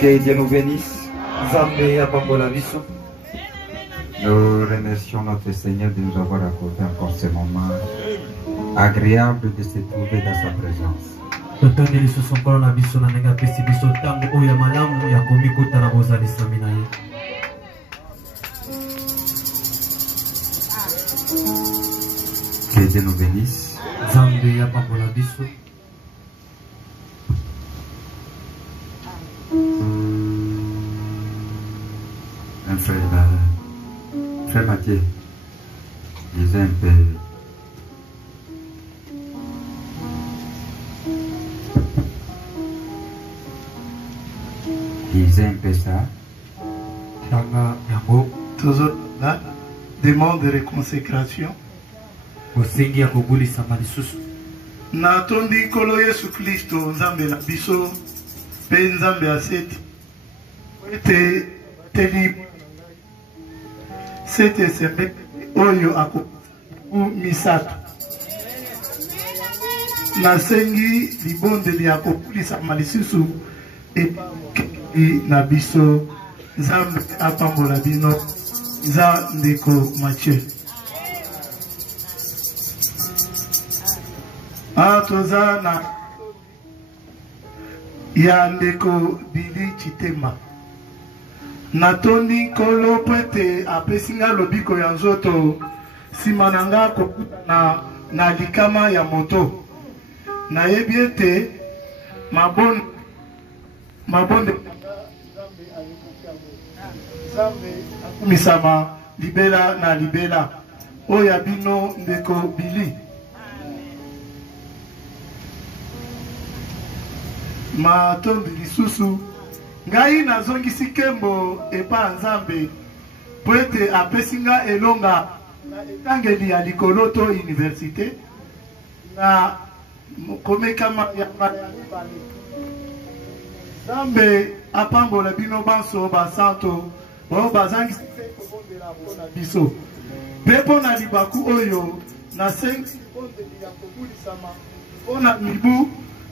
Que Dieu nous bénisse. Nous remercions notre Seigneur de nous avoir accordé encore ce moment agréable de se trouver dans sa présence. Que Dieu nous bénisse. Un frère Mathieu, disait un peu. Disait un peu ça. Toujours là, demande de reconsécration. Natondi kolo Yesu Kristo nzambe na biso pe nzambe aseti teli sete sembe oyo ako misato nasengi libondeli akopulisa malisusu na biso nzambe apambola bino za ndeko Mathieu. Toza na ya ndeko Billy Chitema natoni kolo pwete apesinga lobiko ya nzoto sima nanga kokuta na likama ya moto nayebi ete mabonde Nzambe akumisama libela na libela oya bino ndeko Billy matondi lisusu ngai nazongisi kembo epa Nzambe po ete apesinga elonga na etangeli ya likolo to université na komekama ya mibale. Nzambe apambola bino banso basanto bao bazangisi kobondela mpona biso mpe mpona libaku oyo nasengi libondeli ya kobulisama mpona mibu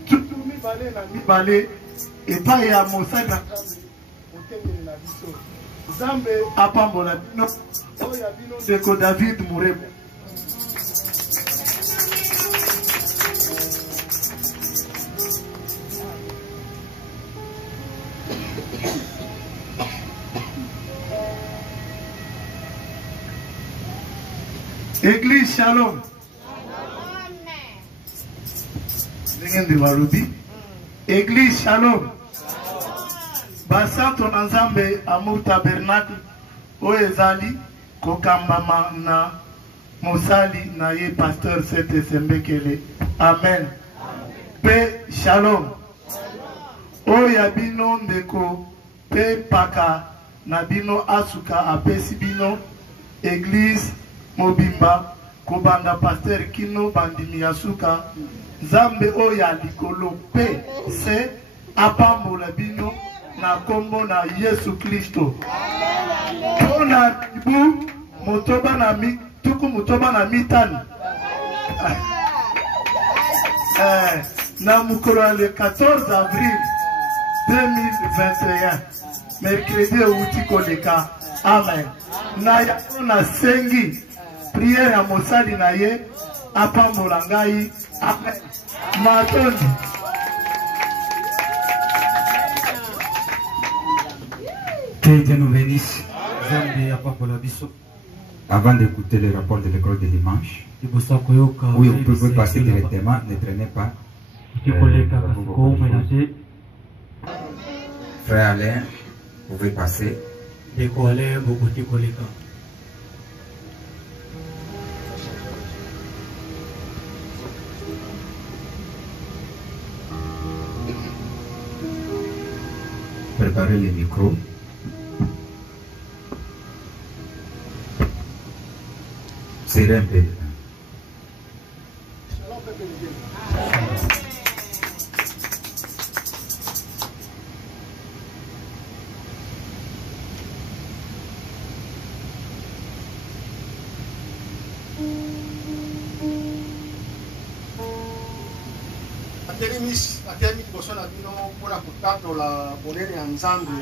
tutu mibale na mibale epai ya mosali na Nzambe okengeli na biso. Nzambe apambola bino oyo ya bino ndeko David Murebo. Église Shalom. Église Shalom. Basanto na Nzambe amu tabernacle oyo ezali kokambama na mosali na ye pasteur Sete Sembekele. Amen. Pe Shalom. Oyo bino ndeko pe paka na bino asuka apesi bino Église Mobimba kobanda pasteur kino bandimi yasuka Nzambe oya likolo pe se apambola bino na kombo na Yesu Kristo. Pona ibu motoba na tuku motoba na mitani. Na mukolo le 14 avril 2021 mercredi outi koleka. Amen. Na yakona sengi prière ya mosali na ye apambola ngai. Amen. Matondi. Que Dieu nous bénisse. Avant d'écouter le rapport de l'école de dimanche, oui, vous pouvez passer directement, ne traînez pas. Frère Alain, vous pouvez passer. Préparez les micros. serait un pèlerin. Atemi liboso na bino mpona kotatola bonene ya nzambe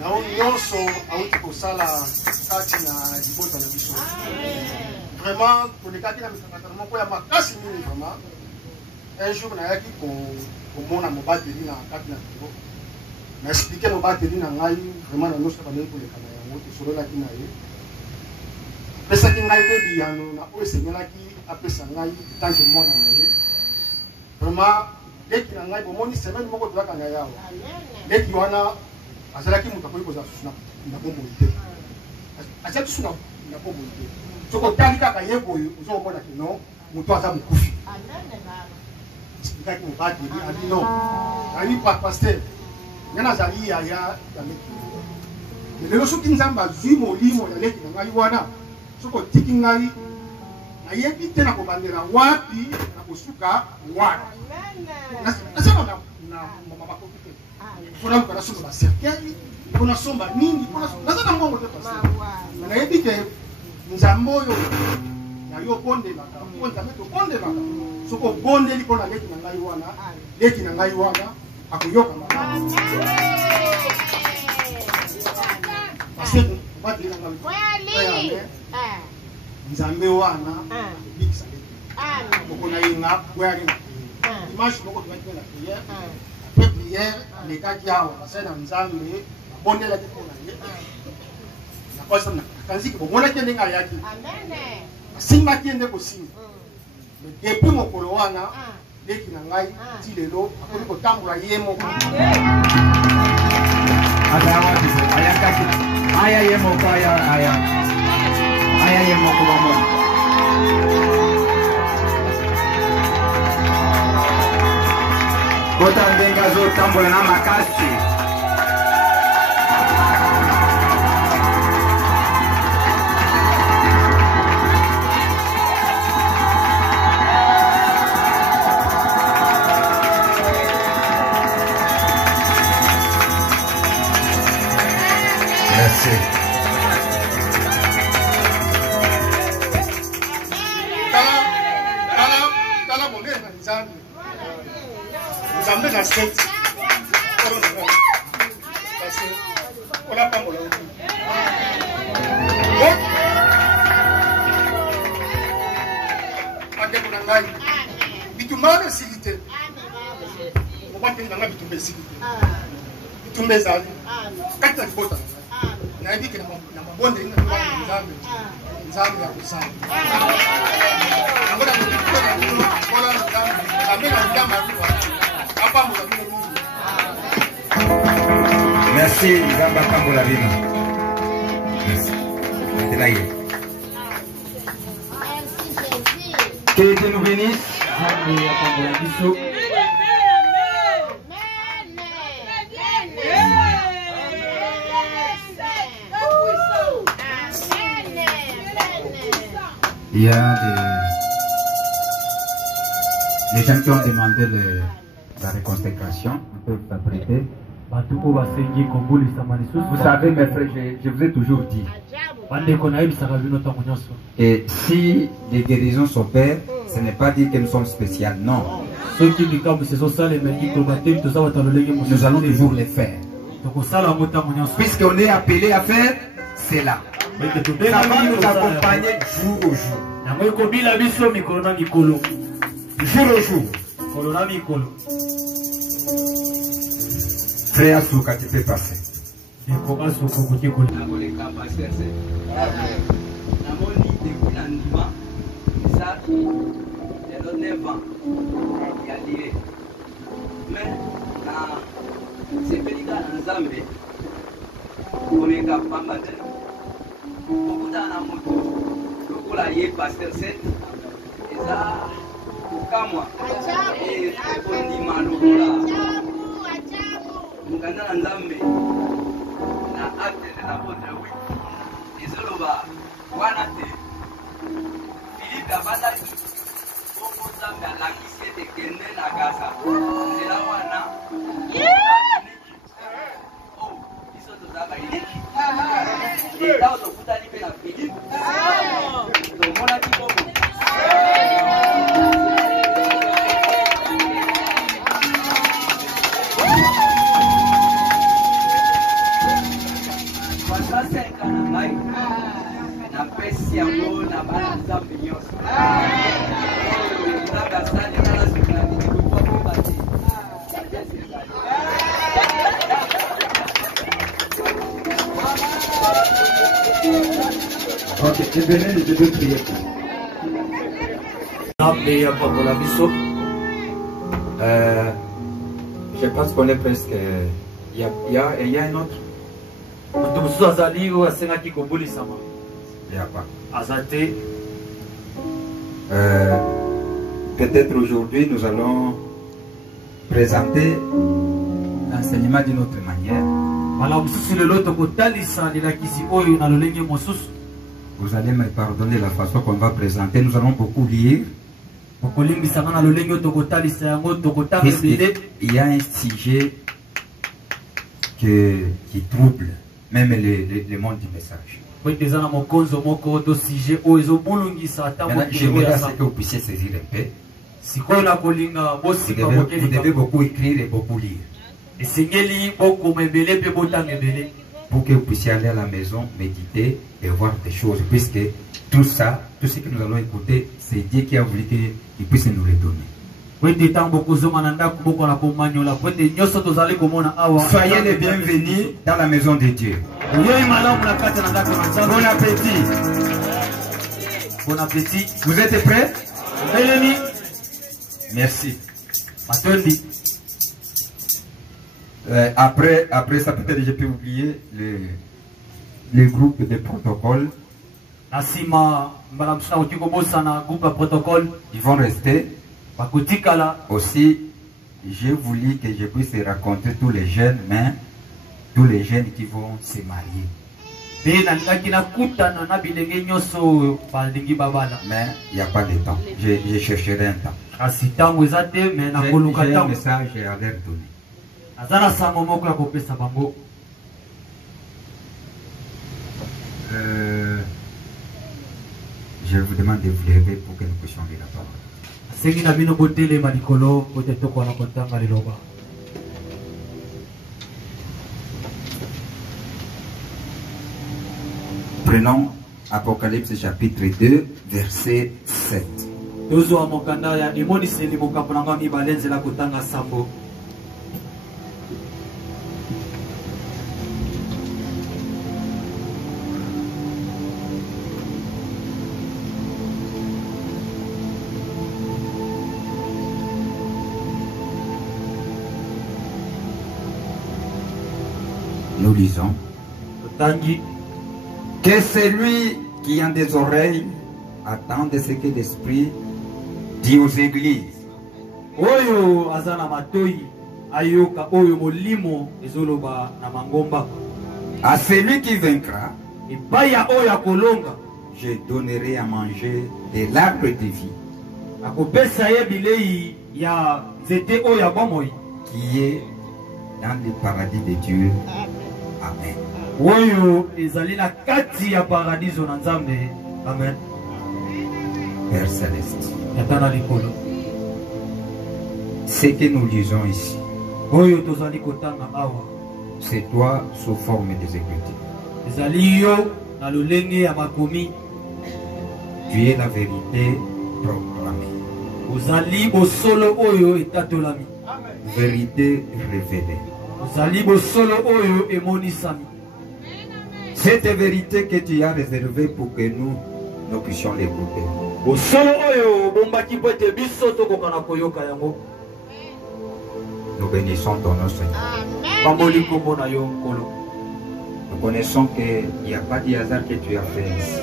na oyo nyonso awuti kosala kati na libota na biso. Vraiment tolekaki na mikakatano moko ya makasi mingi. Vraiment un jour nayaki komona mobateli na kati na biro, na explike mobateli na ngai vraiment na nyonso bandeki koleka na yango tosololaki na ye, apesaki ngai mpe biyano na oyo esengelaki apesa ngai tanke mwana na ye. Vraiment leki na ngai bomoni semaine moko tolaka na yawa leki wana azalaki moto akoki kozala susu na bomoi te, azalaki susu na bomoi te. Soko otali kaka ye boye ozokomona ke non moto aza mokufi. Expliquaki mobateli abi non ani paster ngai nazali yaya ya leki. Lelo soki nzambe azwi molimo ya leki na ngai wana, soko otiki ngai nayebi te na kobandela wapi na kosuka wapi. Nasema na mama bakoki te. Mpona luka nasomba bacercueil, mpona somba nini, naza na mbongo te paster. Nayebi te nzambe oyo na yo bondelaka, mpo nzambe tobondelaka. Soko obondeli mpona leki na ngai wana, leki na ngai wana akoyoka malamu. Paster bateli na ngai nzambe wana bikisa leki okona yenga bwari na dimanche moko tobaki na priere, apres priere alekaki awa basali na nzambe abondelaki mpona ye nakosa nakanziki bomonaki ndenge ayaki asimbaki ye nde kosimba. Depuis mokolo wana leki na ngai ti lelo akoki kotambola ye moko. Ayakaki aya ye moko aya ye moko bomo. Kota ndenga zo tambola na makasi. Merci. Kala bonge na nzambe. Nzambe na seti. Parce on a pas mon ngai. Bitumba silite. Mobati nanga bitumba silite. Bitumba zali. Kata bota. Na ibiki na mabonde ina nzambe. Nzambe ya kusana. Ngoda kutoka kola nzambe. Amena nzambe kwa. Apa mo la Mungu. Merci Nzambe akambola bino. Merci. Telaye. Que Dieu nous bénisse. Nzambe akambola biso. Il y a des gens qui ont demandé la réconsécration, on peut s'apprêter. Vous savez, mes frères, je vous ai toujours dit, et si les guérisons s'opèrent, ce n'est pas dire que nous sommes spéciaux, non. Nous allons toujours les faire. Puisqu'on est appelé à faire, c'est là. Ça va nous accompagner jour au jour. Jour au jour. Frère Souka, tu peux passer. Okutana moto lokola ye pasteur set eza kamwa ekondima lokola mukanda na nzambe na acte de la bonne oui ezoloba wana te abandaki bongo nzambe alakisi ete kende na gaza nzela wana biso tozaka eleki etao tokutani mpe na filipe tomonaki bongo basasenka na ngai napesi yango na bana nzambe nyonso nzambe asali tala soki na bini kokwa koyeba te Ok, venez, je vais prier. Je pense qu'on est presque... Il y a un autre. Il n'y a pas. Peut-être aujourd'hui nous allons présenter l'enseignement d'une autre manière. Vous allez me pardonner la façon qu'on va présenter. Nous allons beaucoup lire. Il y a un sujet qui trouble même le monde du message. Maintenant, j'aimerais que vous puissiez saisir un peu. Vous devez beaucoup écrire et beaucoup lire. Pour que vous puissiez aller à la maison, méditer et voir des choses. Puisque tout ça, tout ce que nous allons écouter, c'est Dieu qui a voulu qu'il puisse nous le donner. Soyez les bienvenus dans la maison de Dieu. Bon appétit. Bon appétit. Vous êtes prêts? Merci. Après ça, peut-être je peux oublier le groupe de protocole. Ils vont rester. Aussi, j'ai voulu que je puisse rencontrer tous les jeunes, mais tous les jeunes qui vont se marier. Mais il n'y a pas de temps. Je chercherai un temps. J'ai un message à leur donner. Je vous demande de vous lever pour que nous puissions lire la parole. Prenons Apocalypse chapitre 2, verset 7. Nous lisons que celui qui a des oreilles attende ce que l'Esprit dit aux églises. À celui qui vaincra, je donnerai à manger de l'arbre de vie qui est dans le paradis de Dieu. Amen. Père Céleste, ce que nous lisons ici, c'est toi sous forme des Écritures. Tu es la vérité proclamée. Vérité révélée. Cette vérité que tu as réservée pour que nous puissions l'écouter. Nous bénissons ton nom, Seigneur. Nous connaissons qu'il n'y a pas de hasard que tu as fait ici.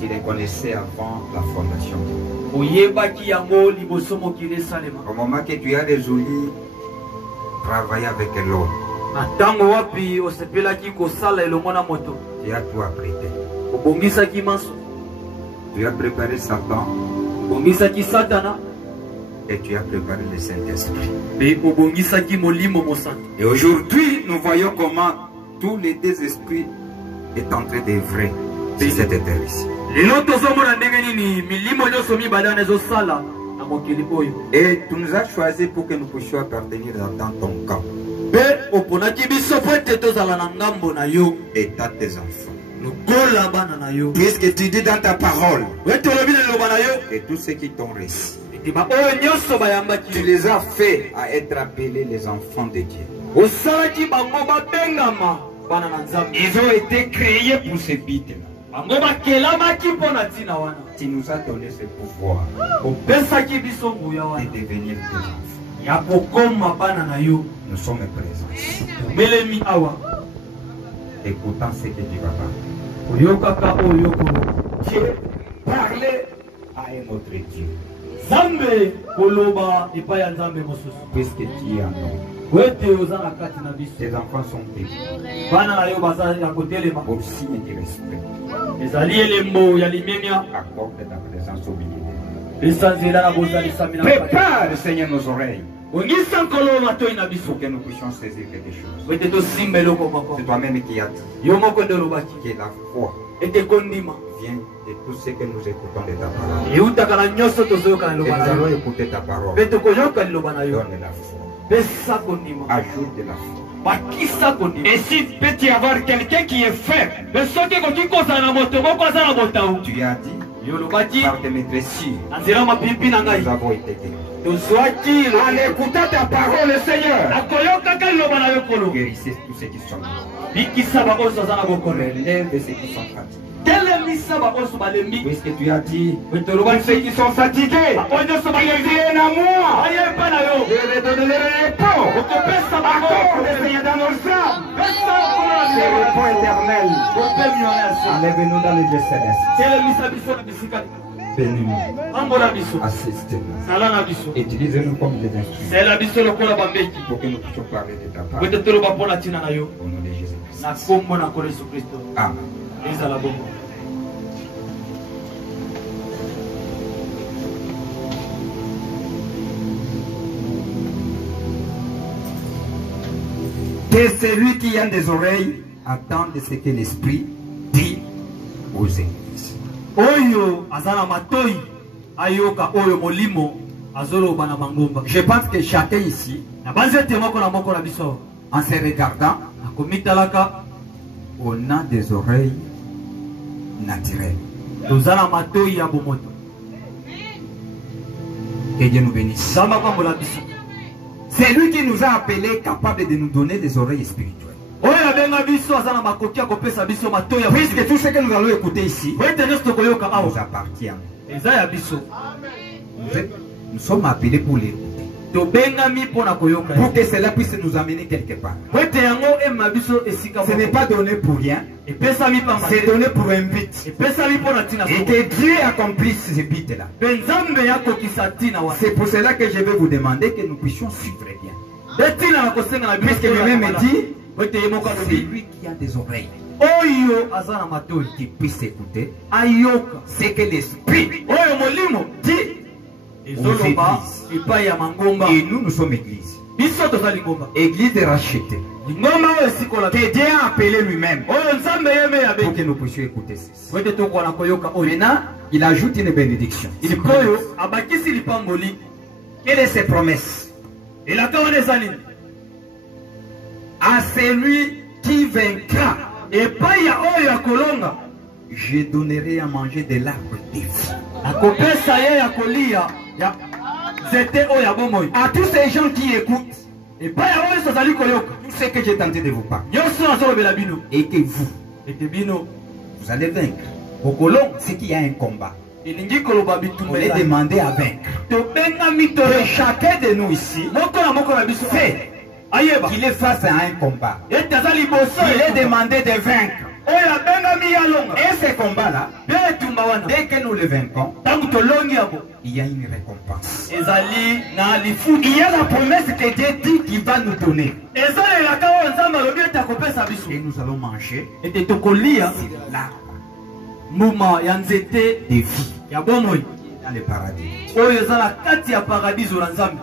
Tu les connaissais avant la fondation. Au moment que tu as résolu travailler avec l'homme, tu as tout apprêté. Tu as préparé Satan. Et tu as préparé le Saint-Esprit. Et aujourd'hui, nous voyons comment tous les deux esprits est en train d'œuvrer sur cette terre ici. Et tu nous as choisi pour que nous puissions appartenir dans ton camp. Et t'as tes enfants. Puisque tu dis dans ta parole que tous ceux qui t'ont reçu, tu les as fait à être appelés les enfants de Dieu. Ils ont été créés pour ce but-là. Tu nous as donné ce pouvoir de devenir tes enfants. Nous sommes présents. Écoutons ce que tu vas parler. Dieu parlait à un autre Dieu. Puisque tu es en nous. Tes enfants sont bénis. Pour signe du respect. Accorde ta présence au milieu d'eux. Prépare, Seigneur, nos oreilles. Pour que nous puissions saisir quelque chose. C'est toi-même qui as dit que la foi vient de tout ce que nous écoutons de ta parole. Et nous allons écouter ta parole. Donne la foi. Ajoute de la foi. Et si peut y avoir quelqu'un qui est faible, tu as dit par tes maîtresses, nous avons été guéris. En écoutant ta parole, Seigneur, guérissez tous ceux qui sont là. Relève ceux qui sont fatigués. Puisque tu as dit, tous ceux qui sont fatigués, ils viennent à moi. Je vais donner le repos. Accorde, Seigneur, dans nos âmes. Le repos éternel. Enlève-nous dans le Dieu céleste. Bénis-nous. Assiste-nous. Utilise-nous comme des instruments. Pour que nous puissions parler de ta parole. Au nom de Jésus-Christ. Amen. Que celui qui a des oreilles attend de ce que l'Esprit dit aux églises. Je pense que chacun ici, en se regardant, on a des oreilles naturelles. Que Dieu nous bénisse. C'est lui qui nous a appelés capables de nous donner des oreilles spirituelles. Puisque tout ce que nous allons écouter ici nous appartient. Nous sommes appelés pour l'écouter. Pour que cela puisse nous amener quelque part. Ce n'est pas donné pour rien. C'est donné pour un but. Et que Dieu accomplisse ce but-là. C'est pour cela que je vais vous demander que nous puissions suivre bien. Puisque lui-même dit, c'est lui qui a des oreilles, qui puisse écouter ce que l'Esprit dit aux églises. Et nous sommes églises. Église rachetée. Que Dieu a appelé lui-même pour que nous puissions écouter ceci. Maintenant, il ajoute une bénédiction. Quelle est ses promesses? À celui qui vaincra, je donnerai à manger de l'arbre de vie. À tous ces gens qui écoutent tout ce que j'ai tenté de vous parler, et que vous allez vaincre. C'est qu'il y a un combat. On est demandé à vaincre. Et chacun de nous ici fait qu'il est face à un combat. Il est demandé de vaincre. Et ce combat-là, dès que nous le vaincons, il y a une récompense. Il y a la promesse que Dieu dit qu'il va nous donner. Et nous allons manger sur l'arbre mbuma ya nzete des vies ya bomoi dans le paradis. oyo eza na kati ya paradiso na Nzambe.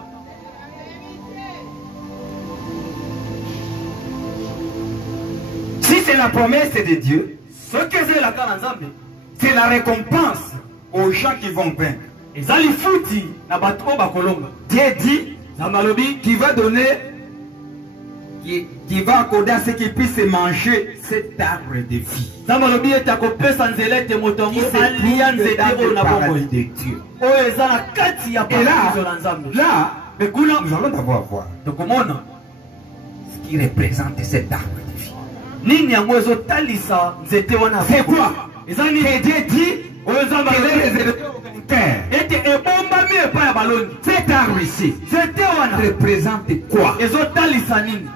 Si c'est la promesse de Dieu, Soki ezalaka na Nzambe c'est la récompense aux gens qui vont vaincre. eza lifuti na bato oyo bakolonga. Dieu dit Nzambe alobi qu'il va donner, qui va accorder à ceux qui puissent manger cet arbre de vie. Nzambe alobi ete akopesa nzela ete moto Qui yango se alia trouve nzete dans oyo le na paradis bomoi de Dieu. oyo eza na kati ya Et paradiso na Nzambe. là, Me kuna nous allons d'abord voir tokomona ce qui représente cet arbre de vie. nini yango ezotalisa nzete wana. C'est quoi? eza nini? Que Dieu dit oyo Nzambe qu'il est alobi réservé au vainqueur. ete ebombami epai ya balongi. Cet arbre ici nzete wana représente quoi? ezotalisa nini?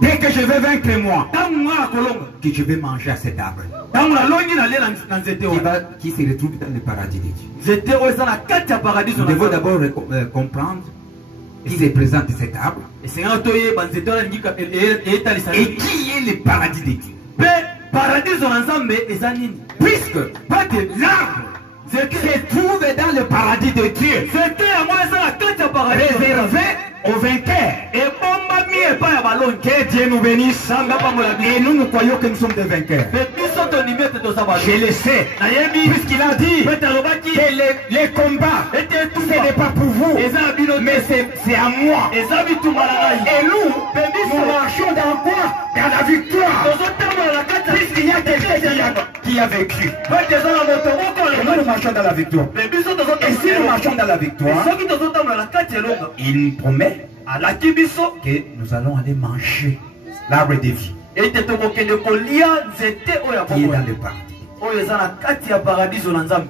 Dès que je vais vaincre moi, ntango nga akolonga que je vais manger à cet arbre ntango nalongi nalie na nzete wana qui se retrouve dans le paradis de Dieu. nzete oyo eza na kati ya paradiso Nous na devons Nzambe. d'abord comprendre qui représente cet arbre esengaka toyeba nzete wana elingi eyetalisa et nini qui est le paradis de Dieu. mpe paradiso na Nzambe eza nini. Puisque pate l'arbre se trouve dans le paradis de Dieu, nzete yango eza na kati ya paradiso réservé aux vainqueurs. ebombami epai ya balongi. Que Dieu nous bénisse. Nzambe apambola biso. Et nous croyons que nous sommes des vainqueurs. mpe biso tondimi ete toza Je balongi. le sais. nayebi Puisqu'il a dit pete alobaki que les combats, ete ce etumba n'est pas pour vous, eza na bino mais te c'est à moi. eza bitumba na ngai. Et nous, mpe biso nous marchons dans quoi? Dans la victoire. tozotambola na kati ya Puisqu'il y a quelqu'un qui a vécu. pete eza na moto moko Et nous, nous marchons dans la victoire. mpe biso Et si nous marchons dans la victoire, soki tozotambola na kati ya elonga il promet alaki biso que nous allons aller manger l'arbre de vie ete tokokende kolia nzete oyo ya qui est bomoi dans le paradis. oyo eza na kati ya paradiso na Nzambe.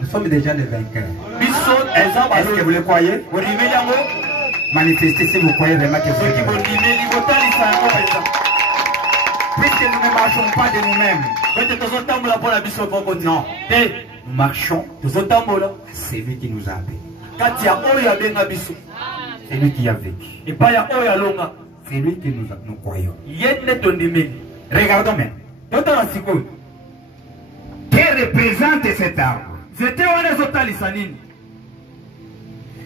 Nous sommes déjà des vainqueurs. biso eza Est-ce que vous le croyez? bondimeli yango Manifestez si vous croyez vraiment que vous soki êtes vainqueurs. bondimeli botalisa yango mpenza. Puisque nous ne marchons pas de nous-mêmes, ete tozotambola mpo na biso moko non, te nous marchons tozotambola à celui qui nous a appelés, kati ya oyo abenga biso celui qui a vécu, epai ya oyo alonga celui que nous croyons. ye nde tondimeli. Regardons maintenant. totala sikoyo Que représente cet arbre? nzete wana ezotalisa nini?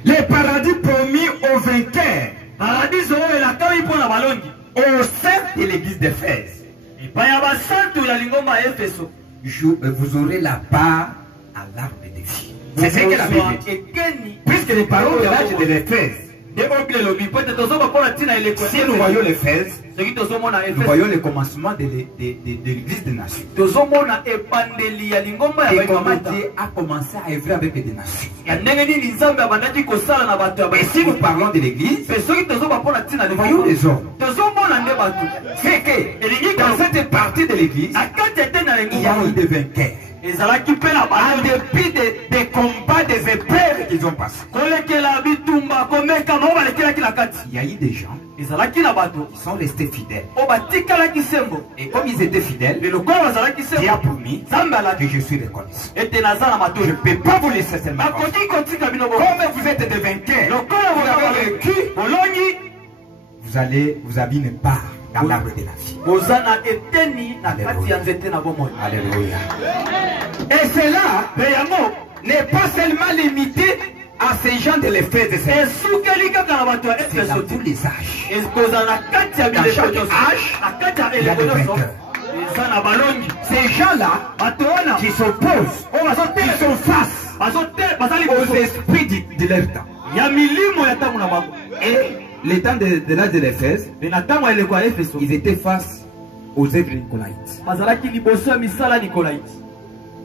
Le paradis promis aux vainqueurs paradiso oyo elakami mpo na balongi au sein de l'église d'Éphèse. epai ya basantu ya lingomba ya efeso. Vous aurez la part à l'arbre de vie. C'est ce que la Bible dit. ekeni Puisque les paroles de l'âge de l'Éphèse, nde biblia elobi po ete tozoba mpo na ntina eleko si nous voyons l'Éphèse, soki tozomona nous efeso voyons le commencement de l'église des nations. tozomona ebandeli ya lingomba ya Et comment baekabota Dieu a commencé à œuvrer avec des nations. ya ndenge nini nzambe abandaki kosala na bato ya Et si nous parlons de l'église, mpe soki tozoba mpo na ntina nous voyons les hommes. tozomona nde bato C'est que elingi dans cette partie de l'église, na kati ete na il y a eu lingomba des vainqueurs. ezalaki mpe na En balongi dépit des combats, des épreuves qu'ils ont passés. kolekela bitumba komekama oyo balekelaki na kati Il y a eu des gens ezalaki na bato qui sont restés fidèles. oyo batikalaki sembo Et comme ils étaient fidèles, me lokola bazalaki Dieu a sembo promis nzambe alaki que je suis reconnaissant. ete naza na Je matoi ne peux pas vous laisser seulement. bakoki kotika bino bo Comme vous êtes des vainqueurs, lokola vous avez vécu, bolongi vous avez une part dans l'arbre de la vie. boza na eteni na kati ya nzete na bomoi. Alléluia. Et cela mpe yango n'est pas seulement limité à ces gens de l'Éphèse. esukeli kaka na bato ya C'est dans efeso tous te les âges. ekozala na kati ya Dans bileko chaque nyonso âge, na kati ya il y a eleko des nyonso vainqueurs. eza na balongi. Ces gens-là bato wana qui s'opposent, qui sont face bazali aux boso esprits de leur temps. ya milimo ya ntango na bango Et le temps de l'âge de l'Éphèse, mpe na ntango ya eleko ya efeso ils étaient face aux œuvres nicolaïtes. bazalaki liboso ya misala ya nikolaite.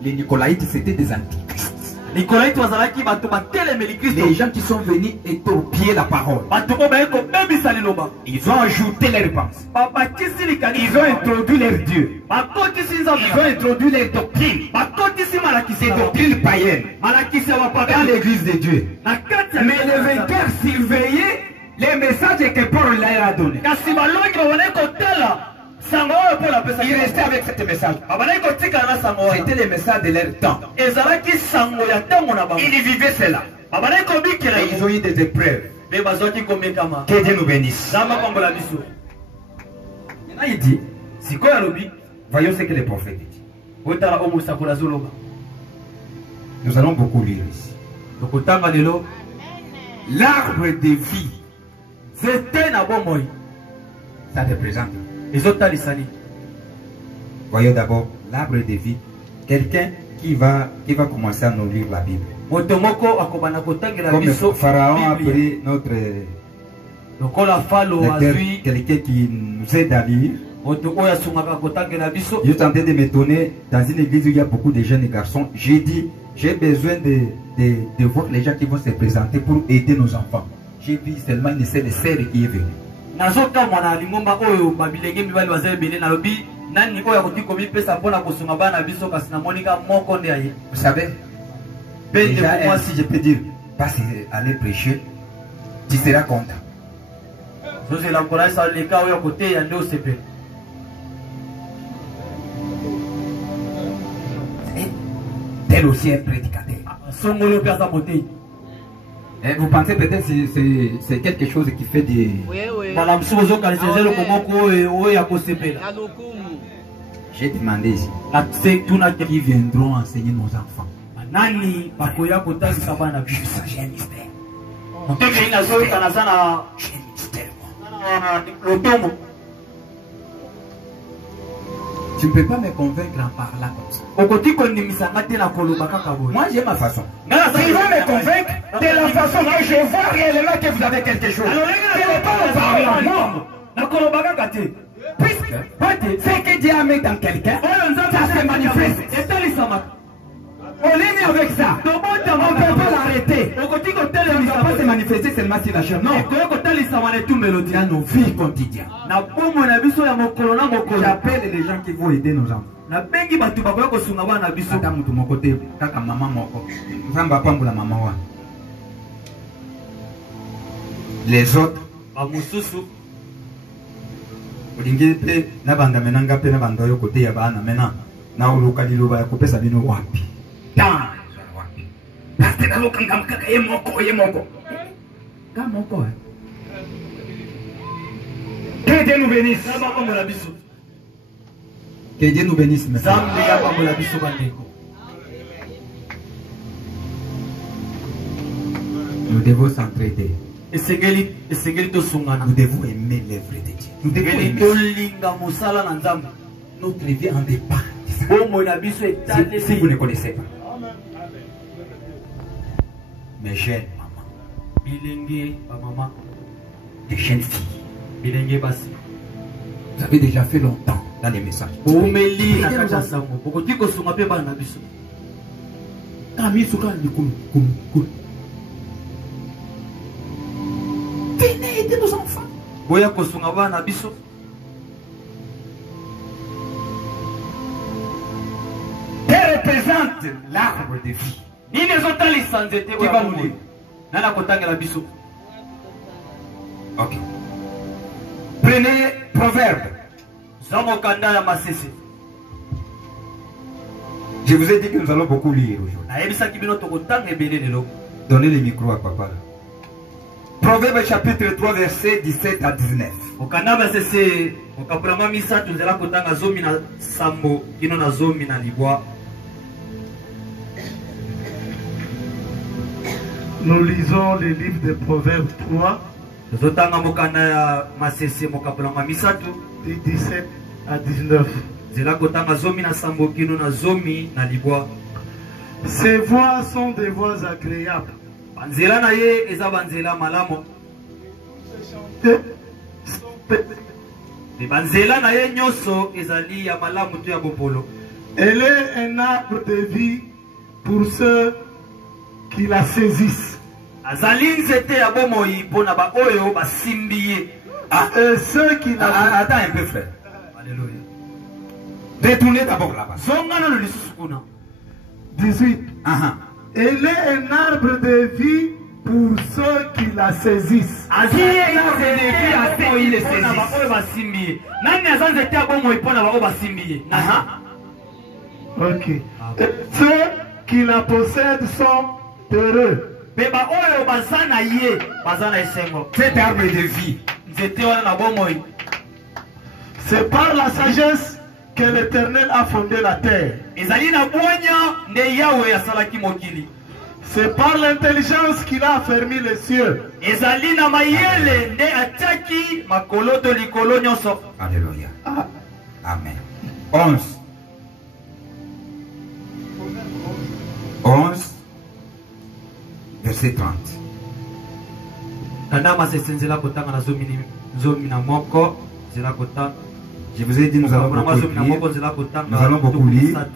Les nicolaïtes, c'était des antichrists. nikolaite bazalaki bato batelemeli kristo Les gens qui sont venus étorpiller la parole. bato oyo baye kobebisa liloba Ils ont ajouté leurs pensées. babakisi likanisi Ils ont introduit leur Dieu. bakotisi Ils ont nzambe introduit leur doctrine. bakotisi malakisi Ces na bango. doctrines païennes malakisi ya dans bapagani l'église de Dieu. na kati ya Mais les vainqueurs surveillaient les messages que Paul leur a donnés. kasi balongi babandaki kotala sango oyo mpo Ils napesaki restaient avec ce message. babandaki kotikala na sango wana C'était le message de leur temps. ezalaki sango ya ntango na bango Ils vivaient cela. babandaki kobikela Et ils ont eu des épreuves. mpe bazwaki komekama. Que Dieu nous bénisse. nzambe apambola biso. Maintenant, il dit, sikoyo alobi voyons ce que les prophètes disent. Nous allons beaucoup lire ici. L'arbre de vie. C'était un bon moyen. Ça représente. Voyons d'abord l'arbre de vie. Quelqu'un qui va commencer à nous lire la Bible. Comme Pharaon a pris notre quelqu'un qui nous aide à lire. Je suis en train de m'étonner dans une église où il y a beaucoup de jeunes garçons. J'ai dit, j'ai besoin de voir les gens qui vont se présenter pour aider nos enfants. J'ai vu seulement une seule sœur qui est venue. Vous savez, déjà, moi si je peux dire, passe aller prêcher, tu seras content. Tel aussi un prédicateur. Et vous pensez peut-être que c'est quelque chose qui fait des... J'ai demandé ici qui viendront enseigner nos enfants. J'ai un mystère. Tu ne peux pas me convaincre en parlant comme ça. Moi j'ai ma façon. Tu vas me convaincre de la façon dont je vois réellement que vous avez quelque chose. Ce n'est pas en parlant. Ce que Dieu a mis dans quelqu'un, ça se manifeste. On est né avec ça. On ne peut pas l'arrêter. Ça ne va pas se manifester seulement sur la chair. Non. Dans nos vies quotidiennes. J'appelle les gens qui vont aider nos enfants. Les autres. Que Dieu nous bénisse. Que Dieu nous bénisse. Nous devons s'entraider. Nous devons aimer l'œuvre de Dieu. Nous devons aimer. Notre vie en dépend. Si vous ne connaissez pas. Mes jeunes mamans, des jeunes filles, vous avez déjà fait longtemps dans les messages. Venez aider nos enfants. Elle représente l'arbre de vie. Qui va nous dire? Ok. Prenez Proverbe. Je vous ai dit que nous allons beaucoup lire aujourd'hui. Donnez le micro à papa. Proverbe chapitre 3 verset 17 à 19. Nous lisons le livre de Proverbes 3, de 17 à 19. Ces voix sont des voix agréables. Elle est un arbre de vie pour ceux qui la saisissent. Et ceux qui la... Attends un peu, frère. Alléluia. Détournez d'abord là-bas. 18. Elle est un arbre de vie pour ceux qui la saisissent. Ok. Et ceux qui la possèdent sont heureux. Cet arbre de vie, c'est par la sagesse que l'Éternel a fondé la terre. C'est par l'intelligence qu'il a affermi les cieux. Alléluia. Amen. 11. 11. Verset 30. Je vous ai dit, nous allons beaucoup lire.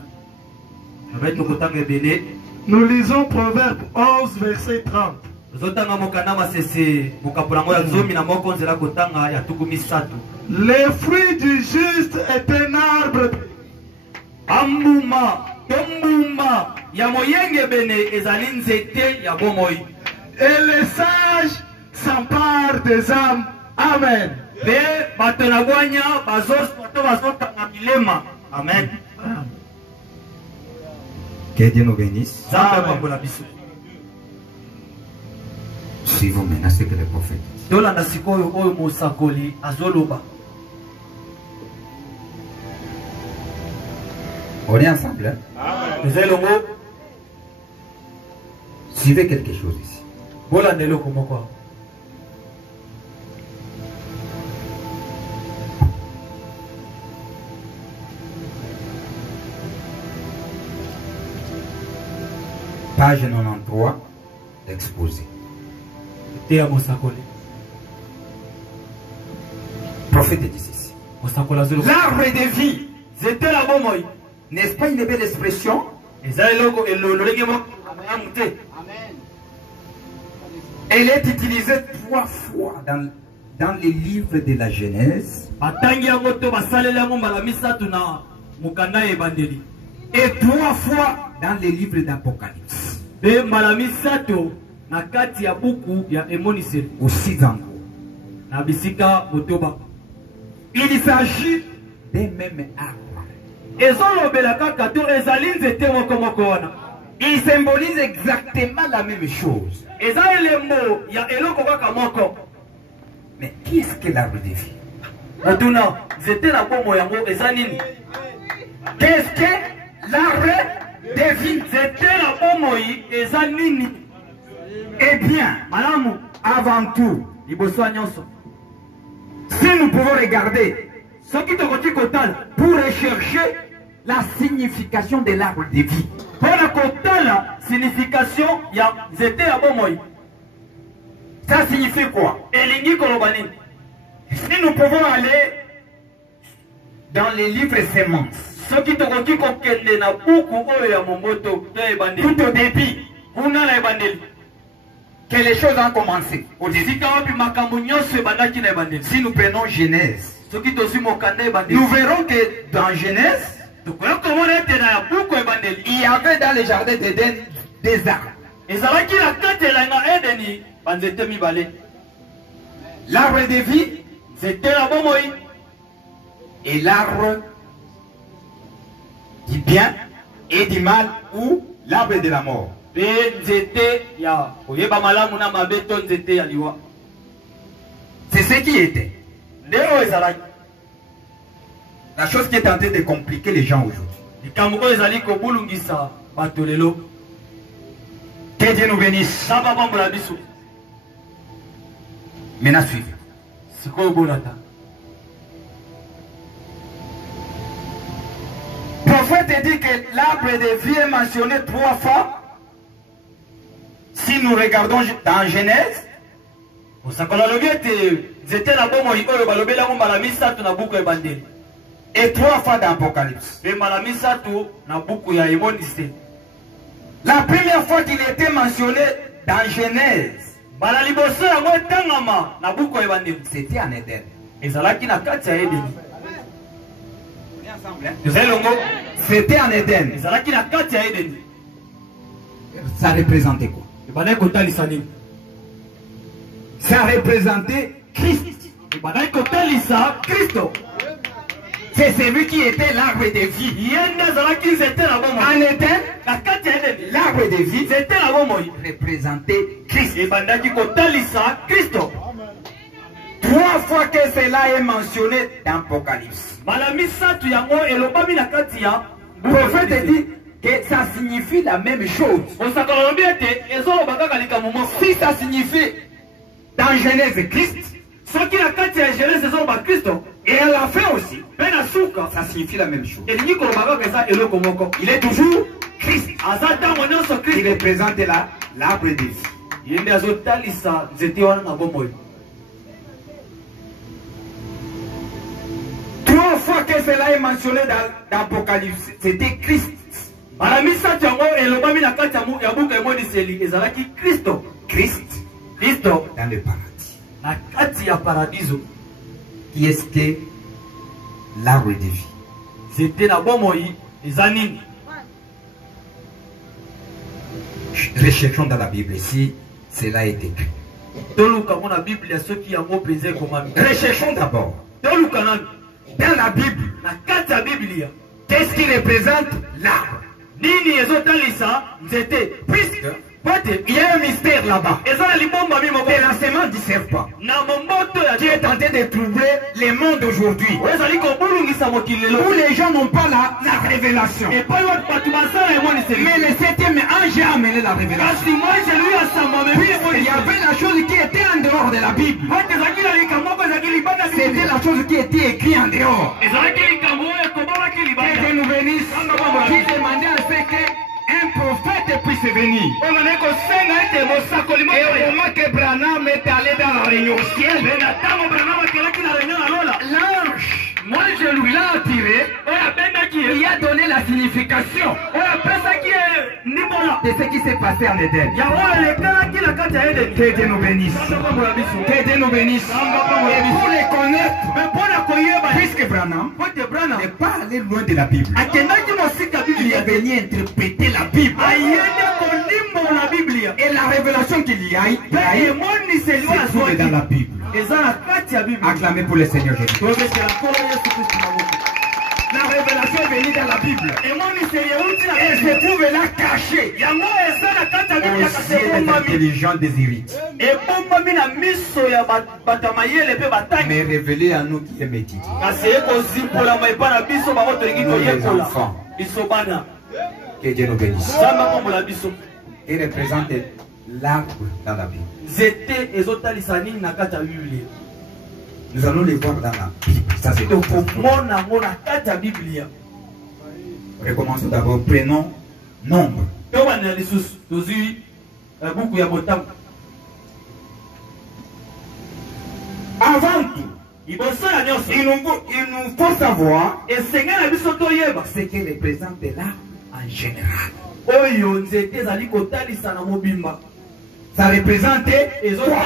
Nous lisons Proverbe 11, verset 30. Les fruits du juste est un arbre. Et les sages s'emparent des âmes. Amen. Amen. Que Dieu nous bénisse. Suivons maintenant ce que le prophète dit. On est ensemble, hein? Suivez quelque chose ici. Page 93, exposé. Prophète dit ceci. L'arbre de vie, n'est-ce pas une belle expression? Elle est utilisée 3 fois dans les livres de la Genèse et 3 fois dans les livres d'Apocalypse. Aussi dans il s'agit des mêmes arbres. Il symbolise exactement la même chose. Mais qui est-ce que l'arbre de vie? Qu'est-ce que l'arbre de vie? Eh bien, avant tout, si nous pouvons regarder pour rechercher la signification de l'arbre de vie. Ça signifie quoi? Si nous pouvons aller dans les livres semences, tout au début, que les choses ont commencé. Si nous prenons Genèse, nous verrons que dans Genèse, il y avait dans le jardin d'Éden des arbres. L'arbre de vie et l'arbre du bien et du mal ou l'arbre de la mort. C'est ce qui était. La chose qui est en train de compliquer les gens aujourd'hui. Que Dieu nous bénisse. Maintenant suivez. Le prophète dit que l'arbre de vie est mentionné 3 fois. Si nous regardons dans Genèse, et 3 fois dans Apocalypse. La première fois qu'il était mentionné dans Genèse, c'était en Éden. C'était en Éden. Ça représentait quoi? Ça représentait Christ. C'est celui qui était l'arbre de vie. En Éden, l'arbre de vie représentait Christ. 3 3 fois que cela est mentionné dans Apocalypse. Le prophète dit que ça signifie la même chose. Si ça signifie dans Genèse Christ, et à la fin aussi, ça signifie la même chose. Il est toujours Christ. Il représente l'arbre de vie. 3 fois que cela est mentionné dans l'Apocalypse, c'était Christ. Christ dans le paradis. Qui est-ce que l'arbre de vie? C'était la bombe, les années. Recherchons dans la Bible si cela est écrit. Recherchons d'abord. Dans la Bible, qu'est-ce qui représente l'arbre? Puisque il y a un mystère là-bas. Et l'enseignement ne disserve pas. Tu es tenté de trouver les mondes d'aujourd'hui où les gens n'ont pas la révélation. Mais le 7e ange a amené la révélation. Il y avait la chose qui était en dehors de la Bible. C'était la chose qui était écrite en dehors. Que nous bénisse. Qui demandait à ce qu'un prophète puisse venir. Et au moment que Branham est allé dans la réunion au ciel, l'ange, moi je lui l'ai attiré, il a donné la signification de ce qui s'est passé en Éden. Que Dieu nous bénisse. Que Dieu nous bénisse. Et pour les connaître, puisque Branham n'est pas allé loin de la Bible, il est venu interpréter la Bible. Et la révélation qu'il y a, se trouve dans la Bible. Acclamez pour le Seigneur Jésus. La révélation est venue dans la Bible. Et se trouve là caché. Au ciel des intelligents des irites. Mais révélé à nous qui est médité. Nous les enfants. Que Dieu nous bénisse. Il représente l'arbre dans la Bible. Nous allons les voir dans la Bible. Ça c'est tout. Recommençons d'abord. Prenons nombre. Avant tout, il nous faut savoir ce qui représente l'arbre en général. Ça représente quoi?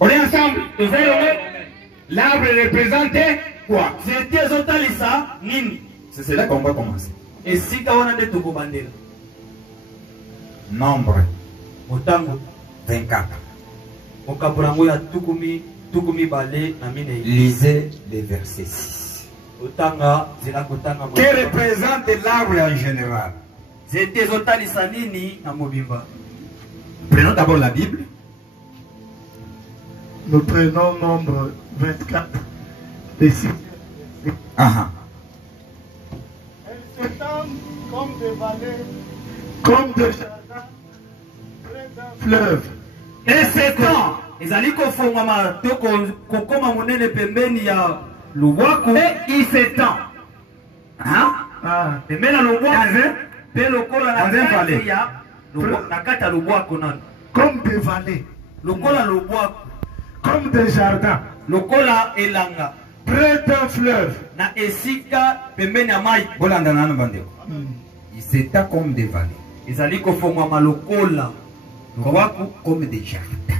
On est ensemble? L'arbre représentait quoi? C'est cela qu'on va commencer. Nombre 24. Lisez le verset 6. Que représente l'arbre en général? Prenons d'abord la Bible. Nous prenons nombre 24, les 6. Elles s'étendent comme des vallées, comme des jardins, près d'un fleuve. Et s'étend. Et il s'étend. Comme des vallées. Comme des jardins. Près d'un fleuve. Il s'étend comme des vallées. Comme des jardins.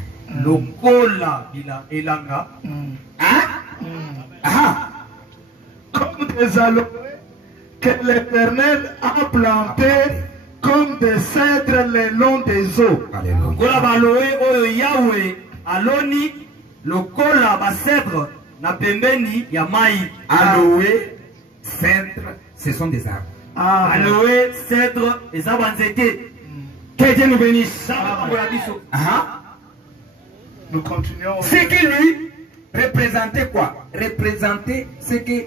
Comme des aloés que l'Éternel a plantés comme des cèdres le long des eaux. Aloé, cèdre, ce sont des arbres. Aloé, cèdre, les arbres en été. Que Dieu nous bénisse. nous continuons. Ce qui lui représentait quoi? Représentait ce que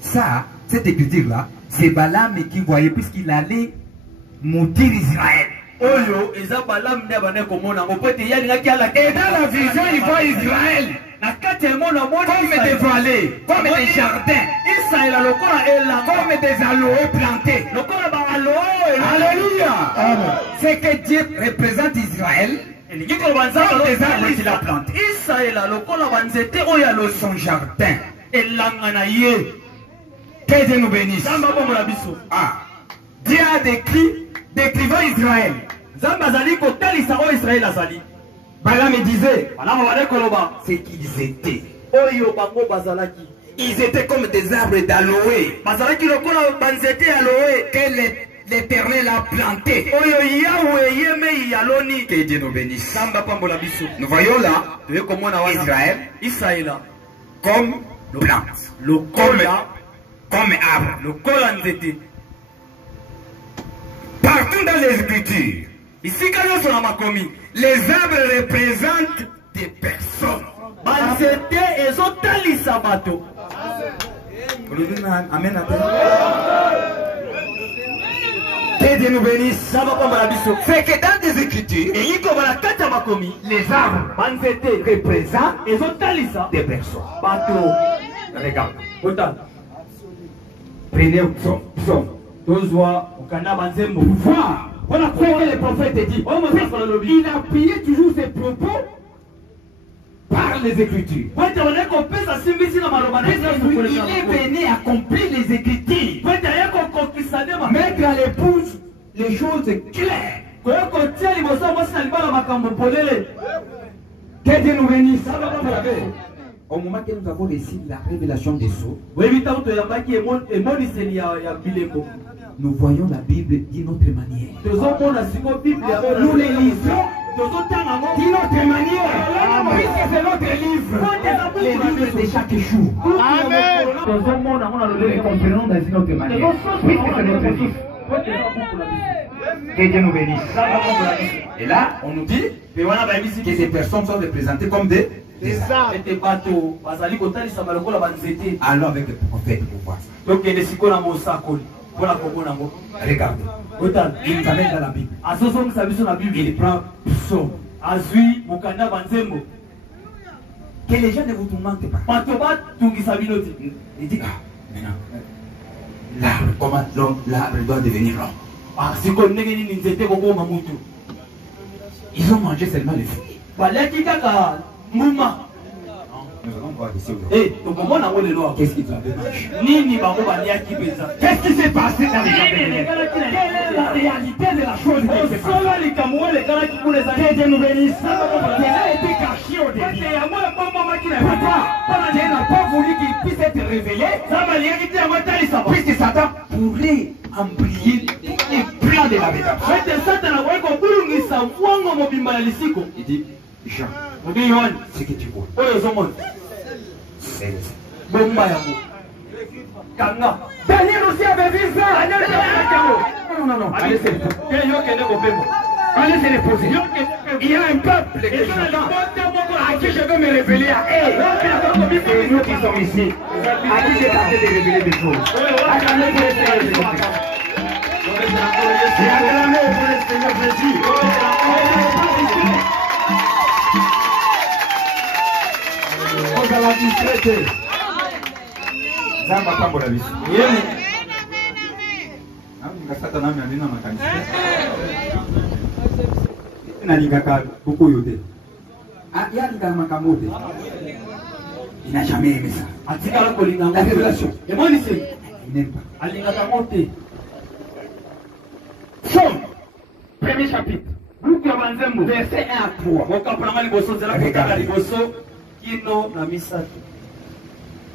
ça, cette écriture-là, c'est Balaam qui voyait puisqu'il allait maudire Israël. Oyo, eza Balaam ne bane komona. Opete ya linga kia la. Et dans la vision, il voit Israël comme des vallées, comme des jardins, comme des aloés plantés. Alléluia. Ce que Dieu représente Israël, comme des arbres qu'il a plantés. Son jardin. Que Dieu nous bénisse. Ah. Dieu a décrivant Israël. Balaam disait c'est qu'ils étaient. Ils étaient comme des arbres d'aloé. Que l'Éternel a planté. Que Dieu nous bénisse. Nous voyons là Israël comme plante, comme arbre. Partout dans les Écritures, les arbres représentent des personnes. Amen. Que Dieu nous bénisse. C'est que dans les Écritures, les arbres représentent des personnes. Regarde. Prenez au psaume. Voir. Voilà ce que le prophète dit. Il appuyait toujours ses propos par les Écritures. Il est venu accomplir les Écritures. Mettre à l'épouse les choses claires. Que Dieu nous bénisse. Au moment que nous avons reçu la révélation des sceaux, nous voyons la Bible d'une autre manière. Nous les lisons d'une autre manière. Puisque c'est notre livre. Les livres de chaque jour. Amen. Nous les comprenons dans une autre manière. Puisque c'est notre livre. Que Dieu nous bénisse. Et là, on nous dit que ces personnes sont représentées comme des arbres. Allons avec le prophète pour voir ça. Regarde. Il nous amène dans la Bible. Il prend psaume. Que les gens ne vous tourmentent pas. Il dit, maintenant, l'arbre, comment l'arbre doit devenir l'homme. Ils ont mangé seulement les fruits. Nous allons voir ici aujourd'hui. Qu'est-ce qu'ils ont mangé? Qu'est-ce qui s'est passé dans les gens? Quelle est la réalité de la chose? Que Dieu nous bénisse. Il a été caché au début. Pourquoi Dieu n'a pas voulu qu'il puisse être révélé? Puisque Satan pourrait embrayer les plans de la rédemption. Il dit, Jean, ce que tu vois, c'est Daniel aussi avait vu ça. Non. Allez se reposer. Il y a un peuple que j'entends, à qui je veux me révéler à eux. Et nous qui sommes ici, à qui j'ai tenté de révéler des choses. Acclamez pour le Seigneur Jésus-Christ. Et acclamez pour le Seigneur Jésus. On va la discréter. Zamba pambo la biso. Ngasata nami amina makanisa. Nalingaka beaucoup yote. Ah, il y a des makamote. Il n'a jamais aimé ça. La révélation. Et moi, il n'aime pas. Somme, premier chapitre. Verset 1 à 3.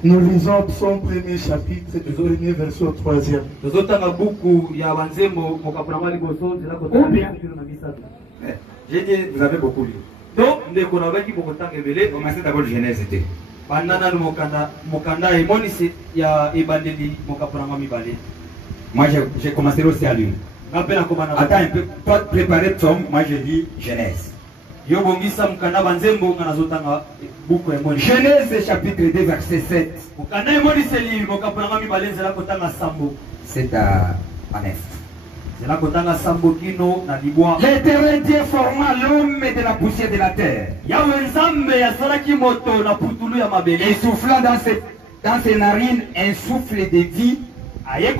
Nous lisons Psaume premier chapitre, du premier verset au troisième. J'ai dit, vous avez beaucoup lu. Commencez d'abord Genèse. Moi, j'ai commencé aussi à lire. Attends un peu, toi préparer Psaume, moi je lis Genèse. Genèse chapitre 2 verset 7. C'est à 9. L'Éternel Dieu forma l'homme de la poussière de la terre. Et soufflant dans ses narines un souffle de vie. Et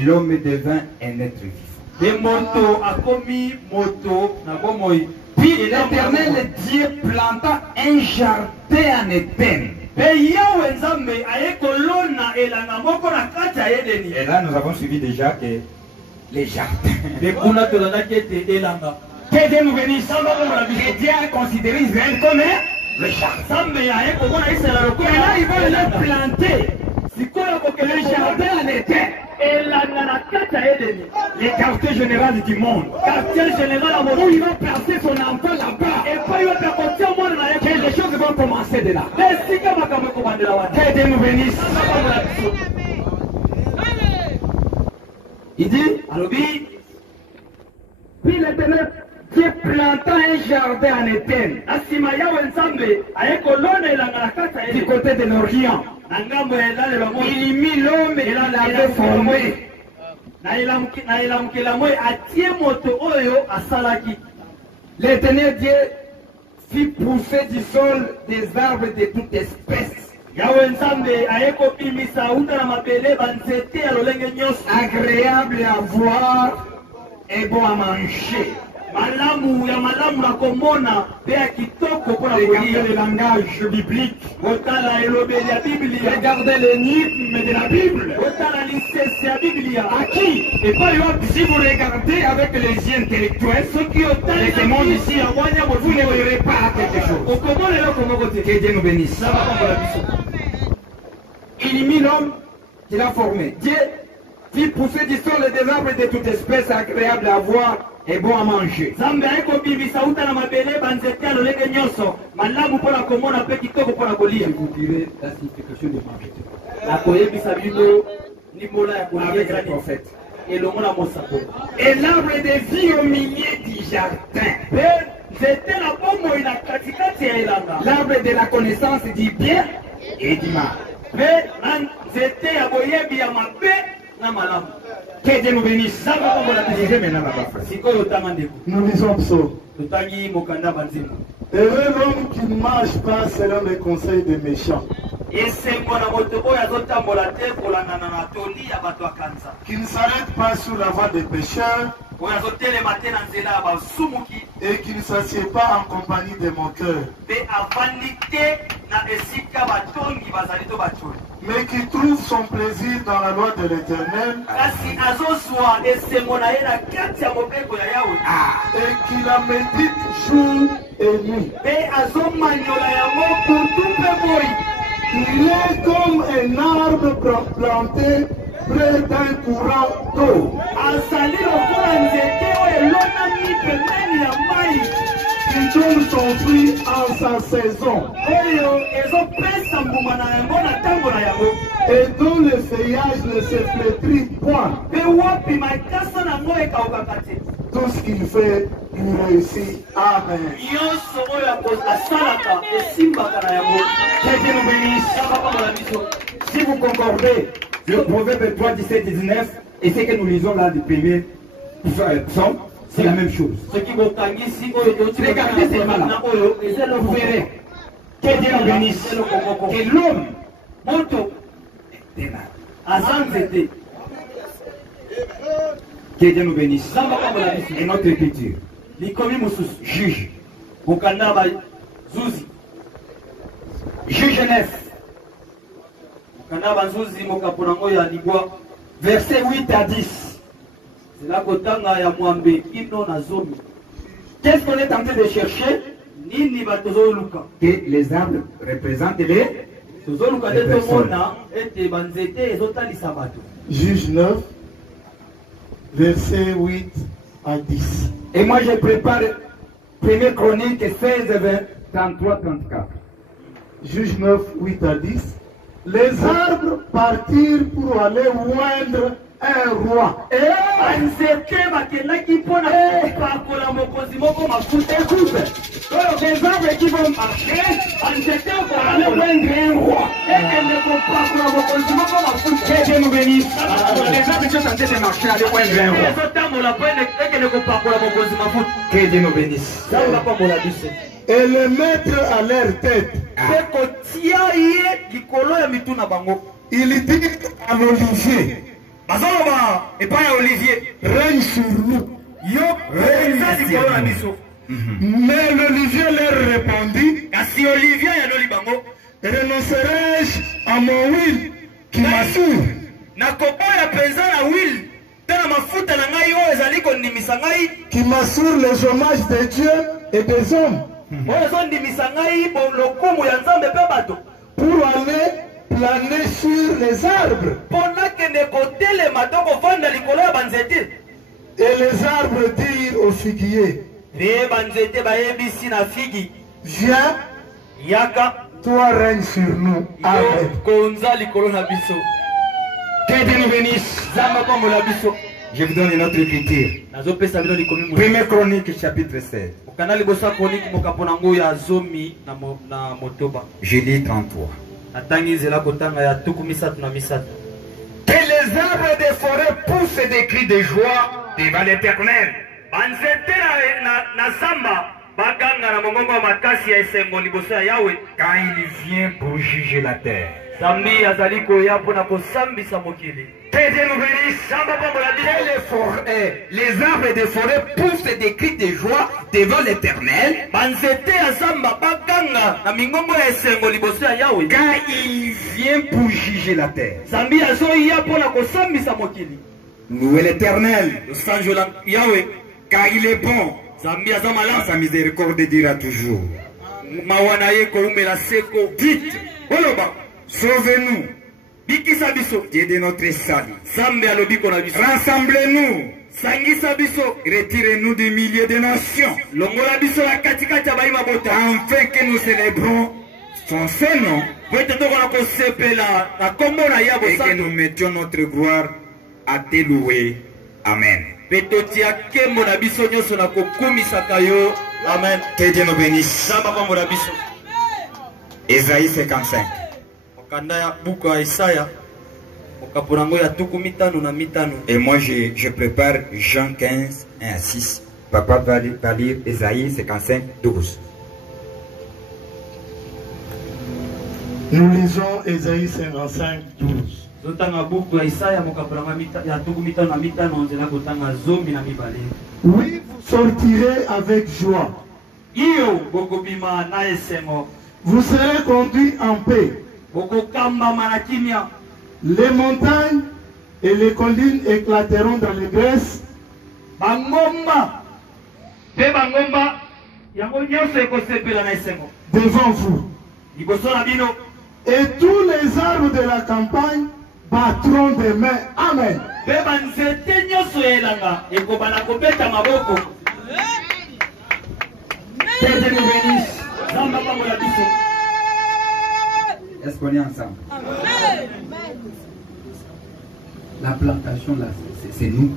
l'homme devint un être vivant. Puis l'Éternel Dieu planta un jardin en Éden. Et là, nous avons suivi déjà que les jardins. Que Dieu nous bénisse. Que Dieu a considéré Israël comme le jardin. Et là, ils vont le planter. Le jardin en Éden. Les quartiers généraux du monde. Où il va placer son enfant là-bas. Que les choses vont commencer de là. Que Dieu nous bénisse. Il dit, puis l'Éternel Dieu planta un jardin en Éden. Du côté de l'Orient. Il mit l'homme et l'avait formé. L'Éternel Dieu fit pousser du sol des arbres de toute espèce. Agréable à voir et bon à manger. Regardez le langage biblique. Regardez l'énigme de la Bible. À qui? Et pas si vous regardez avec les yeux intellectuels, de ce monde ici, vous ne verrez pas quelque chose. Que Dieu nous bénisse. Il mit l'homme qu'il a formé. Dieu fit pousser du sol des arbres de toute espèce agréable à voir et bon à manger. Je vous dirai la signification de manger. Avec le prophète. Et l'arbre de vie au milieu du jardin. L'arbre de la connaissance du bien et du mal. Que Dieu nous bénisse. Nous lisons psaume. Heureux l'homme qui ne marche pas selon les conseils des méchants, qui ne s'arrête pas sous la voie des pécheurs, et qui ne s'assied pas en compagnie des moqueurs, mais qui trouve son plaisir dans la loi de l'Éternel, et qui la médite jour et nuit. Il est comme un arbre planté près d'un courant d'eau, qui donne son fruit en sa saison, et dont le feuillage ne se flétrit point. Tout ce qu'il fait, il réussit. Amen. Que Dieu nous bénisse. Si vous concordez, le proverbe 3, 17 et 19, et ce que nous lisons là du premier psaume, c'est la même chose. Regardez ces malades. Vous verrez. Que Dieu nous bénisse. Que l'homme, que Dieu nous bénisse. Et notre écriture. Juge. Juge 9. Verset 8 à 10. Qu'est-ce qu'on est en train de chercher? Que les arbres représentent les personnes. Juge 9, verset 8 à 10. Et moi je prépare 1 Chronique 16, 20, 33, 34. Juge 9, 8 à 10. Les arbres partirent pour aller oindre un roi. Banzete bakendaki mpona kopakola mokonzi moko mafuta. Écoute, Les arbres qui vont marcher, banzete okolala oindre un roi. Ekende kopakola mokonzi moko mafuta. Que Dieu nous bénisse. Les arbres qui sont en train de marcher, aller oindre un roi. Ezotambola mpo ekende kopakola mokonzi mafuta. Que Dieu nous bénisse. Nzambe apambola biso. et le mettre à leur tête. Mpe kotia ye likolo ya mitu na bango. Il dit à l'Olivier, bazoloba epai ya Olivier, règne sur nous. yo eza likolo na biso. Mais l'Olivier leur répondit, Kasi Olivier yaloli bango, renoncerai-je à mon huile qui m'assure? nakoboya mpenza na wile te na mafuta na ngai oyo ezali kondimisa ngai, Qui m'assure les hommages de Dieu et des hommes, oyo ezondimisa ngai lokumu ya Nzambe mpe bato, pour aller planer sur les arbres. mpo nakende kotelema to kovanda likolo ya banzete. Et les arbres dirent au figuier, Mpe banzete bayebisi na figi, viens, yaka toi règne sur nous. Amen. yo konza likolo na biso. Que Dieu nous bénisse. Nzambe apambola biso. Je vous donne une autre écriture. Nazopesa bino likomi mosusu. Première Chronique, chapitre 16. Okanda liboso ya kroniki mokambo nango ya zomi na motoba. Je lis 33. Natangi nzela kotanga ya tuku misatu na misatu. Que les arbres des forêts poussent des cris de joie devant l'Éternel. Banzete na zamba baganga na mongongo ya makasi ya esengo liboso ya Yawe. Quand il vient pour juger la terre. Zambi azali koya mpona kosambisa mokili. Que Dieu nous bénisse. Zamba pambola biso. Les arbres des forêts poussent des cris de joie devant l'Éternel. Banzete ya zamba baganga na mingongo ya esengo liboso ya Yawe. Quand il vient pour juger la terre. Zambi azoya mpona kosambisa mokili. Louez l'Éternel. Sanjola Yawe. Car il est bon. Zambi aza malamu. Sa miséricorde dira toujours. Mawana ye koumela seko. Dites, Oloba. sauvez-nous, Bikisa biso. Dieu de notre salut. Zambe alobiko na biso. Rassemblez-nous, Sangisa biso. retirez-nous du milieu des nations, Longola biso na katikati ya baima bota. afin que nous célébrons son saint nom Po ete tokona kosepela na kombo na ya et que bosantu. nous mettions notre gloire à te louer. Amen. Pe totia kembo na biso nyonso na kokumisaka yo. Amen. Que Dieu nous bénisse. Zamba pambo na biso. Ésaïe 55. Mokanda ya buku ya Isaya. Mokapo nango ya tuku mitano na mitano. Et moi, je prépare Jean 15, 1 à 6. Papa va lire Ésaïe 55, 12. Nous lisons Ésaïe 55, 12. Zotanga buku ya Isaya mokapo nango ya tuku mitano na mitano nzela kotanga zomi na mibale. Oui, vous sortirez avec joie. Iyo bokobima na esengo. Vous serez conduits en paix. Bokokambama na kimia. Les montagnes et les collines éclateront dans les graisses. Bangomba. Pe bangomba. Yango nyonso ekosepela na esengo. Devant vous. Liboso na bino. Et tous les arbres de la campagne battront des mains. Amen. Pe banzete nyonso elanga ekobana kobeta maboko. Que Dieu nous bénisse. Zamba pambola biso. Est-ce qu'on est ensemble? La plantation là, c'est nous.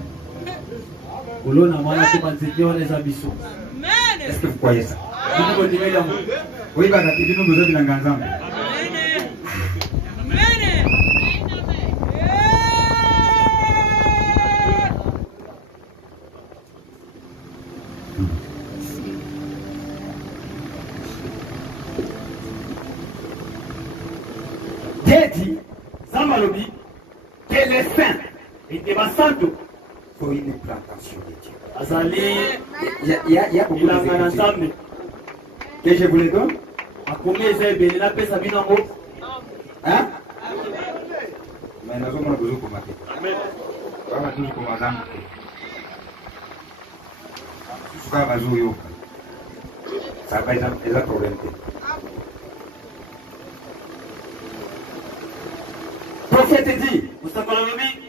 Kolona mwana te banzete wana eza biso. Est-ce que vous croyez ça? Bino kodimeli yango. Oui, bah, nous nous avons ensemble. Dieu dit, Zamba lobi, que les saints étaient basanto. Faut une plantation de Dieu. Azali Il y a beaucoup ilanga na de Nzambe. que je vous les donne. Akomi eza ebele napesa bino yango. Hein? Mais nous avons besoin de commenter. Nous avons besoin de commenter. Nous avons besoin de ça va être un problème. Prophète dit, Moustapha lobi,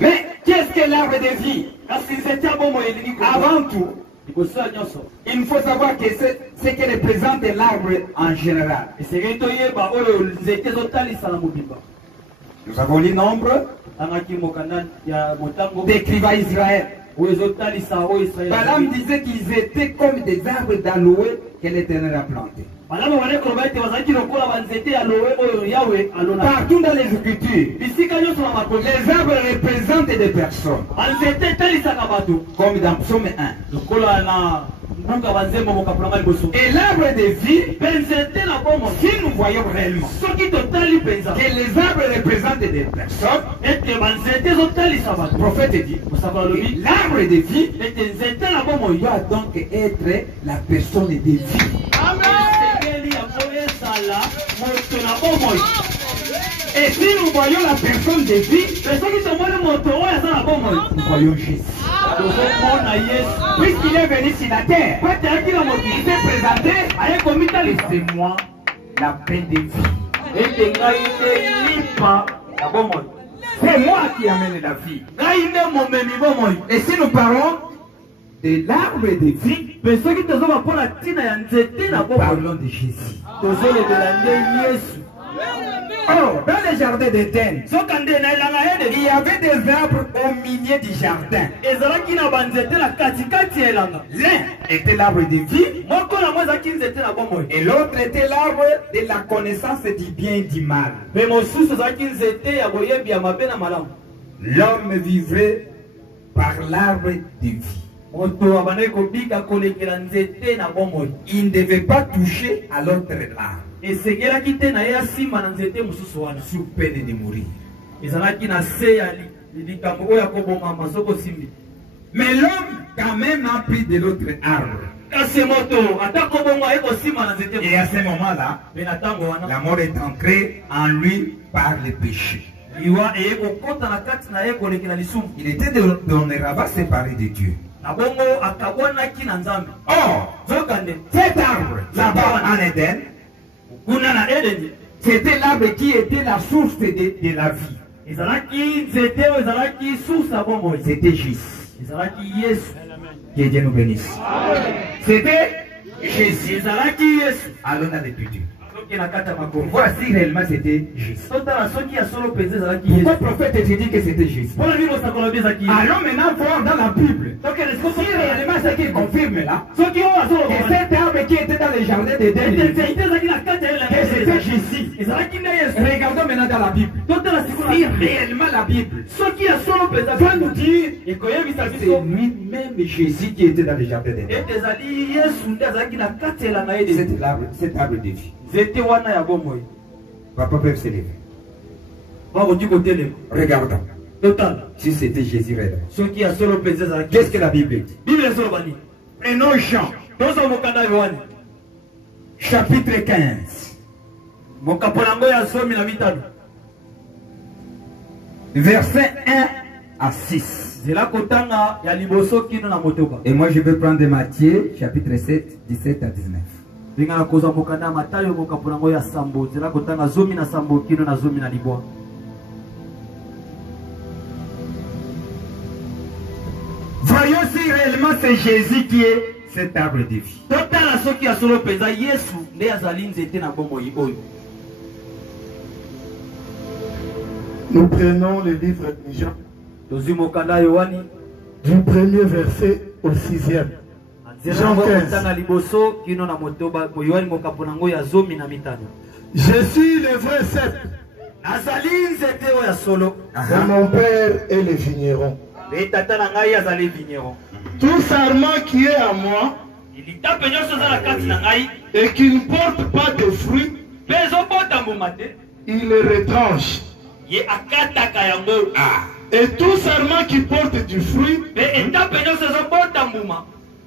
Mais qu'est-ce que l'arbre de vie? Kasi nzete ya bomoi elingi avant tout, liboso ya nyonso. il faut savoir que ce que représente l'arbre en général. Esengeli toyeba oyo nzete ezotalisa na mobimba. Nous avons lu nombre d'écrivains Israël. Balaam disait qu'ils étaient comme des arbres d'aloe que l'Éternel a plantés. Partout dans les Écritures, les arbres représentent des personnes. Comme dans Psaume 1. Et l'arbre de vie, si nous voyons réellement que les arbres représentent des personnes, le prophète dit, l'arbre de vie doit donc être la personne de vie. Et si nous voyons la personne de vie, nous voyons Jésus. Puisqu'il est venu sur la terre, il s'est présenté, c'est moi la paix de vie. C'est moi qui amène la vie. Et si nous parlons de l'arbre de vie, nous parlons de Jésus. Oh, dans les jardins d'Éden, il y avait des arbres au milieu du jardin. L'un était l'arbre de vie et l'autre était l'arbre de la connaissance du bien et du mal. L'homme vivrait par l'arbre de vie. Il ne devait pas toucher à l'autre arbre. Et sous peine de mourir. Mais l'homme quand même a pris de l'autre arbre. Et à ce moment-là, la mort est entrée en lui par le péché. Il était dorénavant séparé de Dieu. Or, cet arbre, là-bas en Éden, c'était l'arbre qui était la source de la vie. C'était Jésus. Que Dieu nous bénisse. C'était Jésus. Allons dans l'écriture. Voici réellement c'était Jésus. Pourquoi le prophèt te dit que c'était Jésus? Allons maintenant voir dans la Bible. Si réellement ce qui confirme là, que cet arbre qui était dans les jardins d'Éden, c'était Jésus. Regardons maintenant dans la Bible. Si réellement la Bible va nous dire que c'est lui-même Jésus qui était dans les jardins d'Éden. Cet arbre de vie. Papa peut se lever. Regardons. Si c'était Jésus réellement. Qu'est-ce que la Bible dit? Prenons Jean. Chapitre 15. Verset 1 à 6. Et moi je vais prendre Matthieu chapitre 7, 17 à 19. Voyons si réellement c'est Jésus qui est cet arbre de vie. Nous prenons le livre de Jean, du premier verset au 6e. Jean 15. Je suis le vrai cep. Et mon père est le vigneron. Tout sarment qui est à moi et qui ne porte pas de fruits, il le retranche. Et tout sarment qui porte du fruit,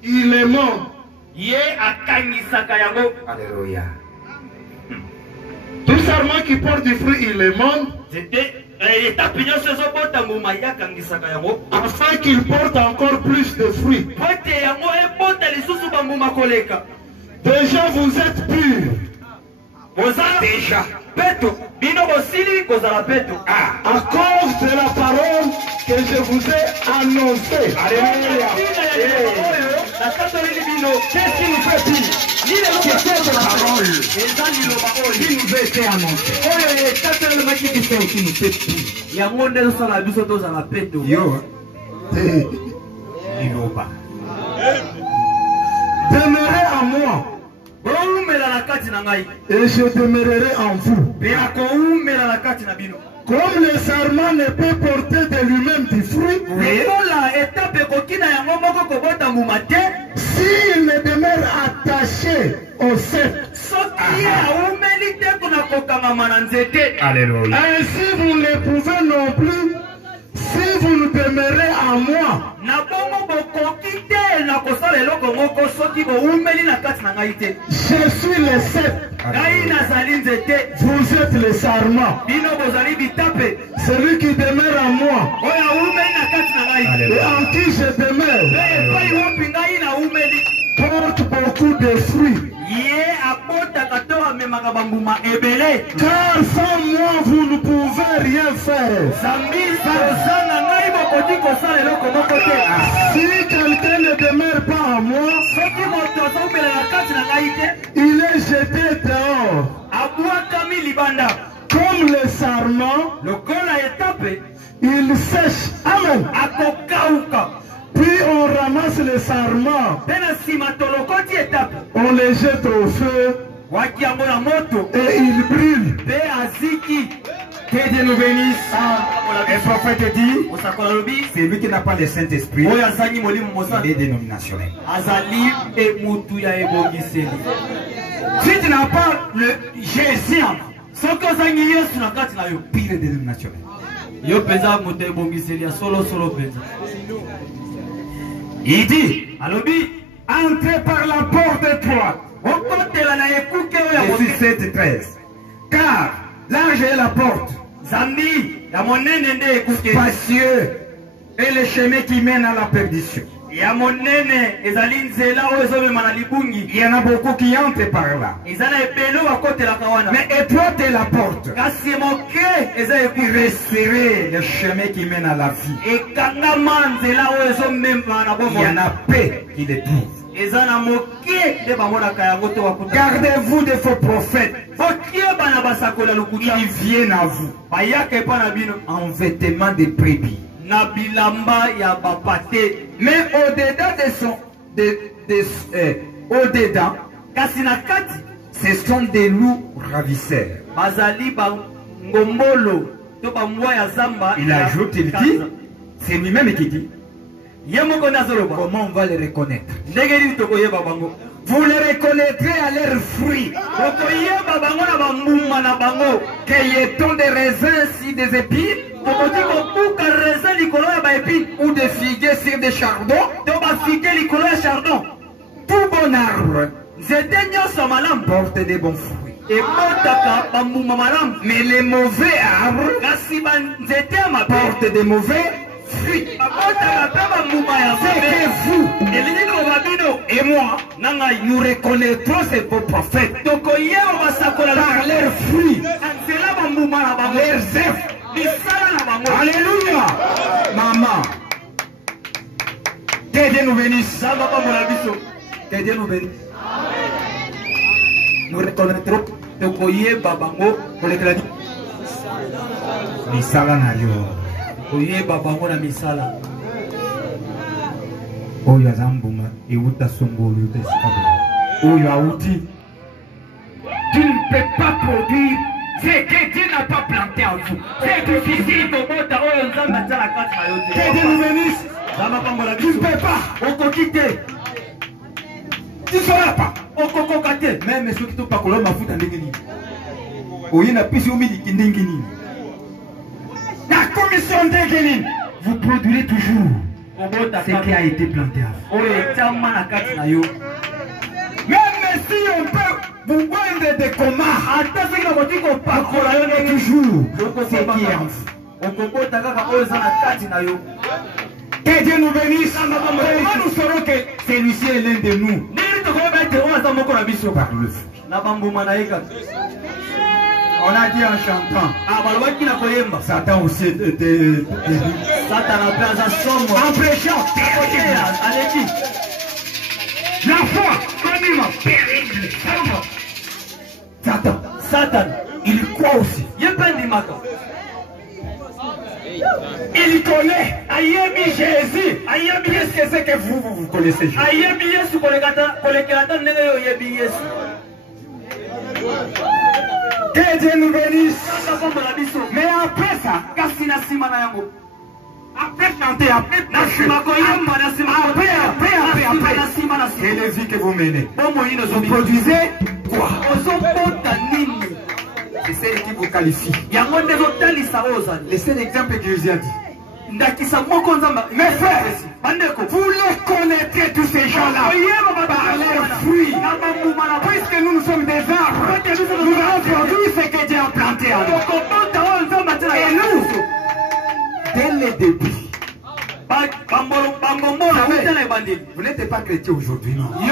il est mort. Alléluia. Tout sarment qui porte du fruit, il est mort. Afin qu'il porte encore plus de fruits. Déjà vous êtes purs. Déjà. À cause de la parole que je vous ai annoncée. Alléluia. Qu'est-ce qui nous fait pire? C'est la parole qui nous a été annoncée. ça aussi nous fait tout. Il y a un monde qui a la bise dans la paix. Yo. Il va pas. Demeurez en moi. Et je demeurerai en vous. Comme le sarment ne peut porter de lui-même du fruit, s'il ne demeure attaché au cep, Alléluia. ainsi vous ne pouvez non plus si vous ne demeurez en moi. Je suis le cep. Vous êtes le sarment. Celui qui demeure en moi et en qui je demeure porte beaucoup de fruits. Car sans moi vous ne pouvez rien faire. Si quelqu'un ne demeure pas en moi, il est jeté dehors. Comme le sarment, il sèche. Amen. Puis on ramasse le sarment, on les jette au feu et il brûle. Que Dieu nous bénisse. Un prophète dit, c'est lui qui n'a pas le Saint-Esprit, il est dénominationnel. Si tu n'as pas le Jésus, pire dénominationnel. Il dit, entrez par la porte étroite. Jésus 7:13. Car large est la porte, spacieux est le chemin qui mène à la perdition. Il y en a beaucoup qui entrent par là. Mais étroite est la porte. Resserrez le chemin qui mène à la vie. Il y en a peu qui le trouvent. Gardez-vous de faux prophètes. Ils viennent à vous en vêtements de brebis. Mais au-dedans au-dedans, ce sont des loups ravisseurs. Il ajoute, il dit, c'est lui-même qui dit, comment on va les reconnaître? Vous les reconnaîtrez à leurs fruits. Cueilletons des raisins sur des épines, ou des figuiers sur des chardons. Tout bon arbre porte des bons fruits. Mais les mauvais arbres portent des mauvais fruits. C'est que vous et moi, nous reconnaîtrons ces beaux prophètes par leurs fruits, leurs œuvres. Alléluia. Maman, que Dieu nous bénisse. Que Dieu nous bénisse. Nous reconnaîtrons misala na yo. Oyo azambuma euta songolo euta sikabo. Oyo auti. Tu ne peux pas produire ce que Dieu n'a pas planté en vous. C'est difficile. Que Dieu nous bénisse. Tu ne peux pas. Tu ne seras pas. Même ceux qui t'ont pas collé ma foute en déguenis. Oyo na pisi omidi kindengini. La commission déguenis. Vous produirez toujours ce qui a été planté à vous. Même si on peut vous vendre des communs, toujours ce qui est en vous. Que Dieu nous bénisse. Comment nous saurons que celui-ci est l'un de nous? Par le fruit. On a dit en chantant. Satan aussi était. En prêchant. La foi, Satan, il croit aussi. connaissez Jésus. Que Dieu nous bénisse. Mais après ça, après chanter, après quelle est la vie que vous menez? Vous produisez quoi? C'est celle qui vous qualifie. Le seul exemple que Jésus a dit. Mes frères, vous les connaîtrez tous ces gens-là par leurs fruits. Puisque nous sommes des arbres, nous allons produire ce que Dieu a planté en nous. Et nous, dès le début, vous n'êtes pas chrétien aujourd'hui, non? Vous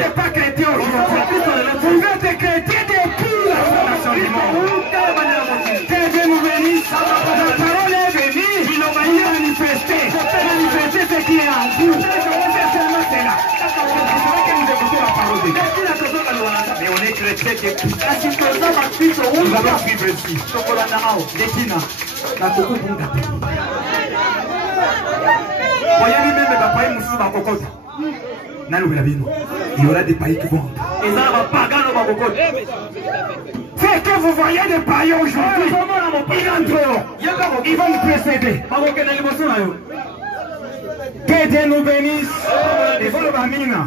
n'êtes pas chrétien aujourd'hui. Vous êtes chrétien depuis la fondation du monde. Que Dieu nous bénisse. La parole est venue. Il a manifesté. Manifester ce qui est en vous. Seulement c'est là. Que nous écoutons la parole de Dieu. Mais on est chrétien depuis. Nous allons suivre ici. Dekina. La coco bunga. Voyez même les papas moussous dans cocotte. Il y aura des païens qui vont entrer. C'est que vous voyez des païens aujourd'hui. Ils entreront. Ils vont nous précéder. Que Dieu nous bénisse. Et vous le bamina.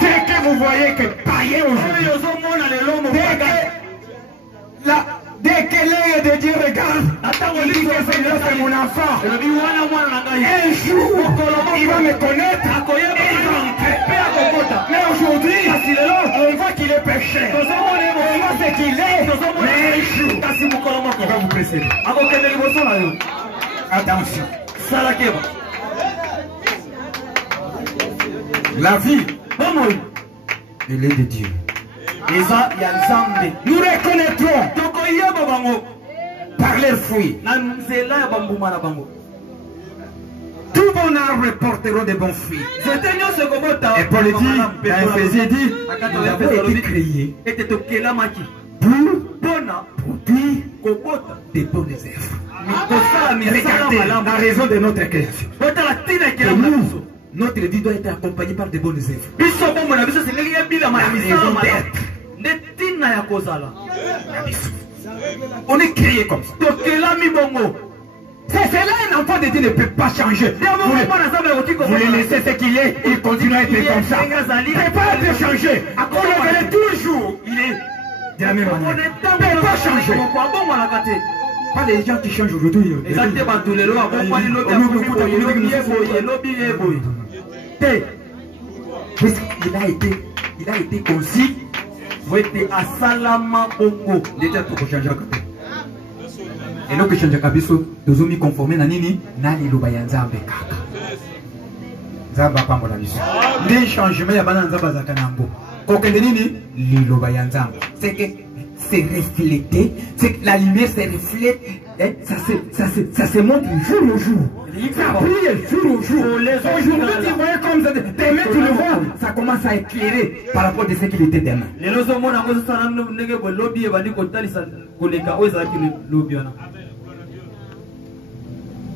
C'est que vous voyez que païens aujourd'hui. Dès que l'œil de Dieu regarde, il dit que c'est mon enfant. Un jour, il va me connaître et il va entrer. Mais aujourd'hui, on voit qu'il est pécheur. On voit ce qu'il est. Mais un jour, il va vous précéder. Attention. La vie, il est de Dieu. Nous reconnaîtrons par leurs fruits. Tous vos arbres porteront de bons fruits. Et Paul dit, dans Éphésiens dit, vous avez été créés pour produire des bonnes œuvres. Regardez la raison de notre création. Notre vie doit être accompagnée par de bonnes œuvres. On est créé comme ça. C'est cela, un enfant de Dieu ne peut pas changer. Vous le laissez ce qu'il est, il continue à être comme ça. Il ne peut pas être changé. On le verra toujours. Il est de la même manière. Il ne peut pas changer. Pas les gens qui changent aujourd'hui. Il a été concis. Déjà tout changer à côté. Et donc changer à biso, nous sommes conformés à nini, nani lobaya nzambe kaka. Nzamba pambo la biso. Les changements ya bana nzamba za kanambo. Kokende nini, li lobaya nzambe. C'est que c'est reflété, c'est que la lumière se reflète, ça se montre jour au jour. Ça brille jour au jour. Aujourd'hui, tu vois comme ça, demain tu le vois, ça commence à éclairer par rapport à ce qu'il était demain.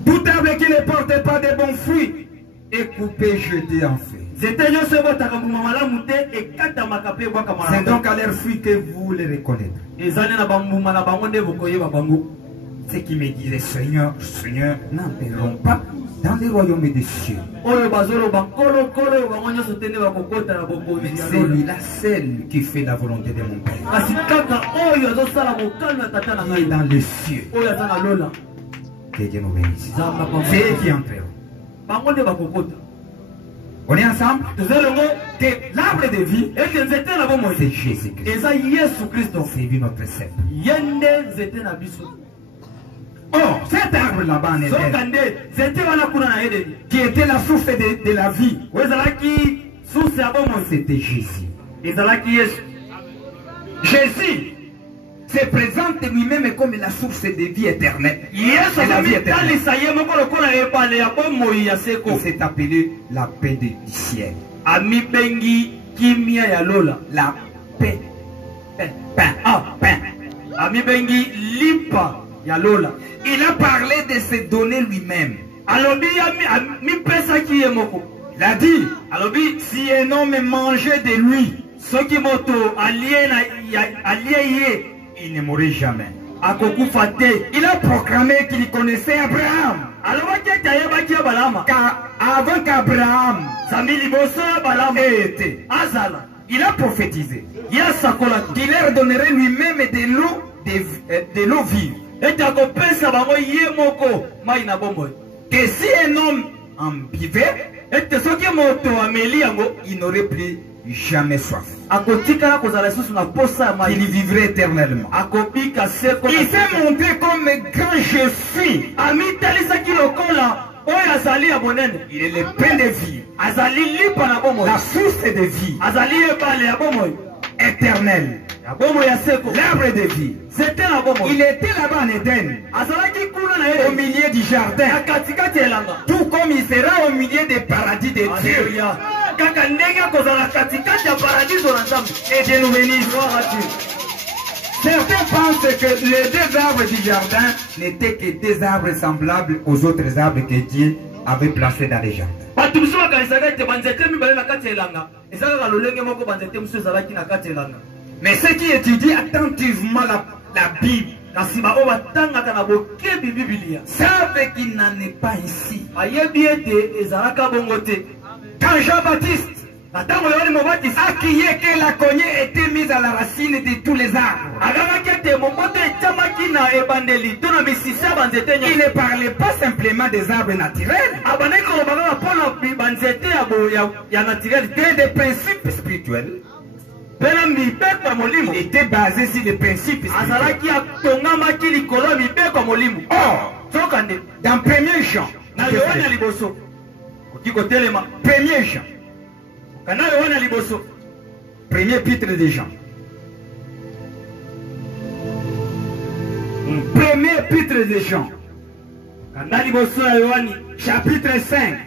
Tout arbre qui ne porte pas de bons fruits est coupé, jeté en feu. C'est donc à leurs fruits que vous les reconnaîtrez. Ce qui me disait, Seigneur, Seigneur, n'entreront pas dans le royaume des cieux. C'est lui-là seul qui fait la volonté de mon Père. Il est dans les cieux. Que Dieu nous bénisse. C'est eux qui entreront. On est ensemble? Que l'arbre de vie, c'est Jésus-Christ. C'est lui notre Seigneur. Oh, cet arbre là-bas en Éden, qui était la source de la vie, c'était Jésus. Jésus se présente lui-même comme la source de vie éternelle. Il s'est appelé la paix du ciel. La paix. Pain. Il a parlé de se donner lui-même. Il a dit, si un homme mangeait de lui, il ne mourrait jamais. Il a proclamé qu'il connaissait Abraham. Car avant qu'Abraham était, il a prophétisé qu'il leur donnerait lui-même de l'eau vive. Que si un homme en buvait, il n'aurait plus jamais soif. Il vivrait éternellement. Il s'est montré comme grand je suis. Il est le pain de vie, la source de vie éternelle, l'arbre de vie. Il était là-bas en Éden, au milieu du jardin, tout comme il sera au milieu des paradis de Dieu. Et Dieu nous bénisse. Certains pensent que les deux arbres du jardin n'étaient que des arbres semblables aux autres arbres que Dieu avait placés dans les jardins. Mais ceux qui étudient attentivement la Bible savent qu'il n'en est pas ici. Quand Jean-Baptiste a crié que la cognée était mise à la racine de tous les arbres, il ne parlait pas simplement des arbres naturels, mais des principes spirituels. Il était basé sur les principes spirituels. Or, dans 1er Jean, 1er Jean, premier épître de Jean, premier épître de Jean, chapitre 5,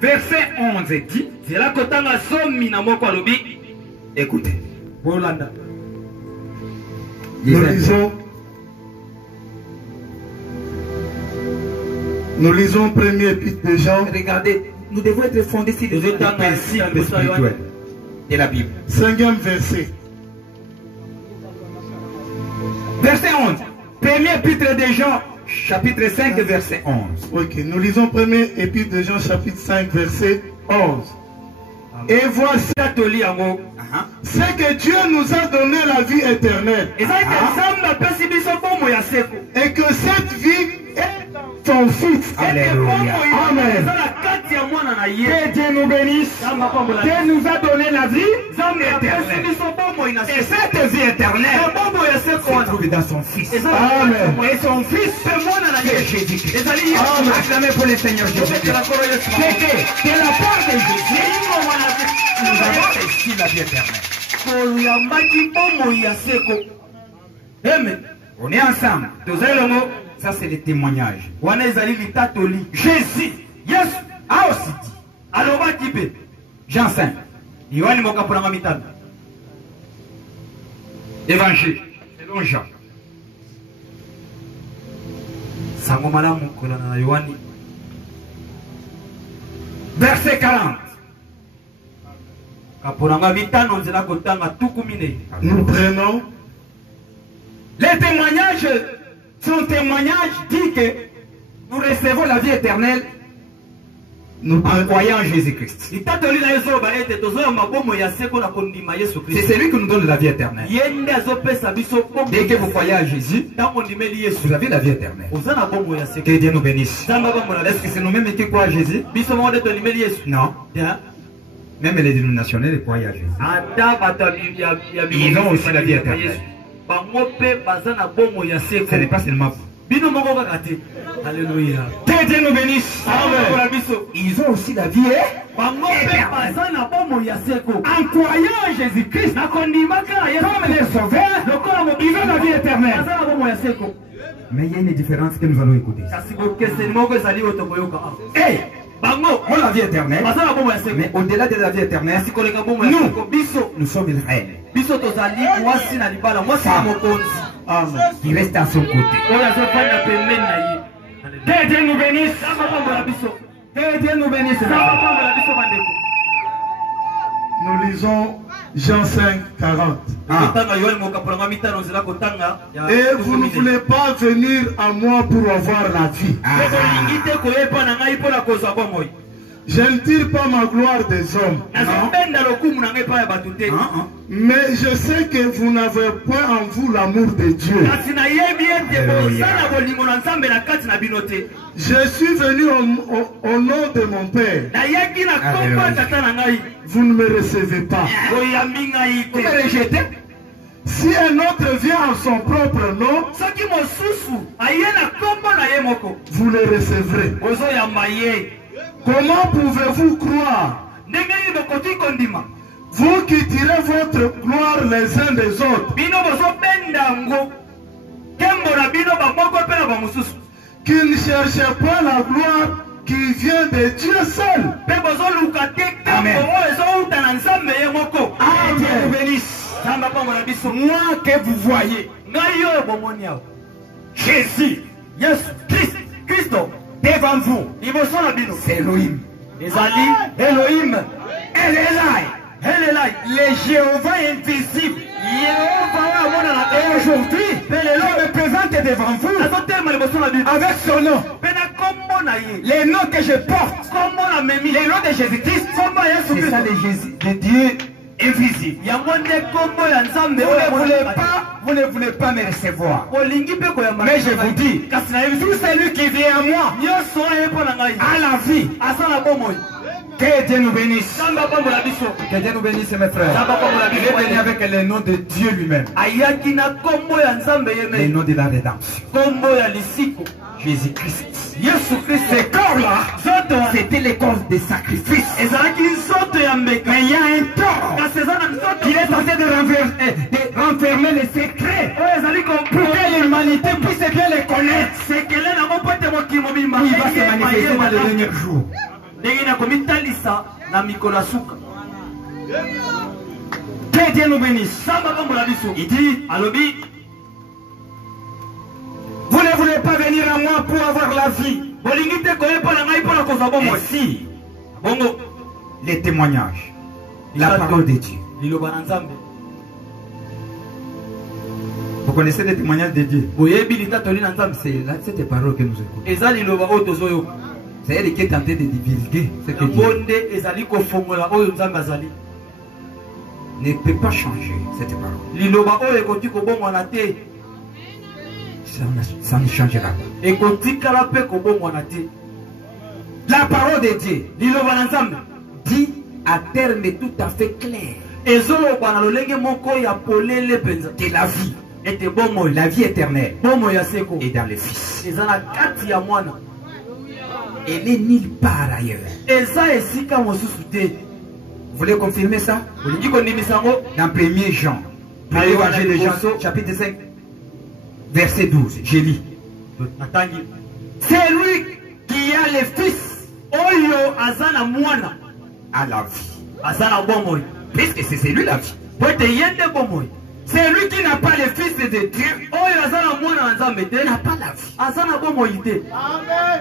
verset 11 dit, écoutez, nous lisons premier épître de Jean. Regardez, nous devons être fondés sur les principes spirituels de la Bible. 5e verset. Verset 11. Premier épître de Jean, chapitre 5, verset 11. Ok, nous lisons premier épître de Jean, chapitre 5, verset 11. Et voici c'est que Dieu nous a donné la vie éternelle. Et que cette vie est son Fils. Alléluia. Amen. Que Dieu nous bénisse. Dieu nous a donné la vie éternelle. Et cette vie éternelle se trouve dans son Fils. Amen. Et son Fils, c'est Jésus-Christ. Acclamez pour le Seigneur Jésus-Christ. C'est que de la part de Jésus, nous avons reçu la vie éternelle. On est ensemble. Ça, c'est le témoignage. Jésus, yes, a aussi dit. Jean 5. Évangile, selon Jean. Verset 40. Nous prenons. Les témoignages, son témoignage dit que nous recevons la vie éternelle en croyant en Jésus-Christ. C'est celui qui nous donne la vie éternelle. Dès que vous croyez à Jésus, vous avez la vie éternelle. Que Dieu nous bénisse. Est-ce que c'est nous-mêmes qui croyons à Jésus? Non. Même les dénominationnels croient à Jésus. Ils ont aussi la vie éternelle. Ce n'est pas seulement vous. Alléluia. Que Dieu nous bénisse. Amen. Ils ont aussi la vie éternelle. En croyant en Jésus-Christ comme les sauveurs, ils ont la vie éternelle. Mais il y a une différence que nous allons écouter. Hey! On a la vie éternelle. Mais au-delà de la vie éternelle, nous sommes Israël. Amen. qui reste à son côté. Que Dieu nous bénisse. Que Dieu nous bénisse. Nous lisons Jean 5, 40. Et vous ne voulez pas venir à moi pour avoir la vie. Je ne tire pas ma gloire des hommes. Mais je sais que vous n'avez point en vous l'amour de Dieu. Je suis venu au nom de mon Père. Vous ne me recevez pas. Vous me rejetez. Si un autre vient en son propre nom, vous le recevrez. Comment pouvez-vous croire, vous qui tirez votre gloire les uns des autres, qui ne cherchez pas la gloire qui vient de Dieu seul? Amen. Moi que vous voyez, Jésus, Christ, devant vous, C'est Elohim. Elohim, le Jéhovah invisible. Et aujourd'hui, l'homme me présente devant vous avec son nom. Les noms que je porte, les noms de Jésus-Christ, C'est ça le Dieu invisible. Vous ne voulez pas me recevoir. Mais je vous dis, tout celui qui vient à moi a la vie. Que Dieu nous bénisse. Que Dieu nous bénisse, mes frères. Il est venu avec le nom de Dieu lui-même. Le nom de la rédemption. Jésus-Christ. Ce corps-là, C'était le corps des sacrifices. mais il y a un corps qui est censé de renfermer les secrets pour que l'humanité puisse bien les connaître. Il va se manifester dans le dernier jour. Que Dieu nous bénisse. Il dit, vous ne voulez pas venir à moi pour avoir la vie. Et si les témoignages, la parole de Dieu. Vous connaissez les témoignages de Dieu? C'est là cette parole que nous écoutons. C'est elle qui est tentée de divulguer ce que Dieu ne peut pas changer cette parole. Ça ne changera pas. La parole de Dieu dit à terme tout à fait clair que la vie éternelle est dans le Fils. Elle n'est nulle part ailleurs. Vous voulez confirmer ça? Dans 1er Jean, l'évangile de Jean, chapitre 5, verset 12, je lis. C'est lui qui a le fils. À la vie. Puisque c'est lui la vie. C'est lui qui n'a pas le fils de Dieu. n'a pas la vie.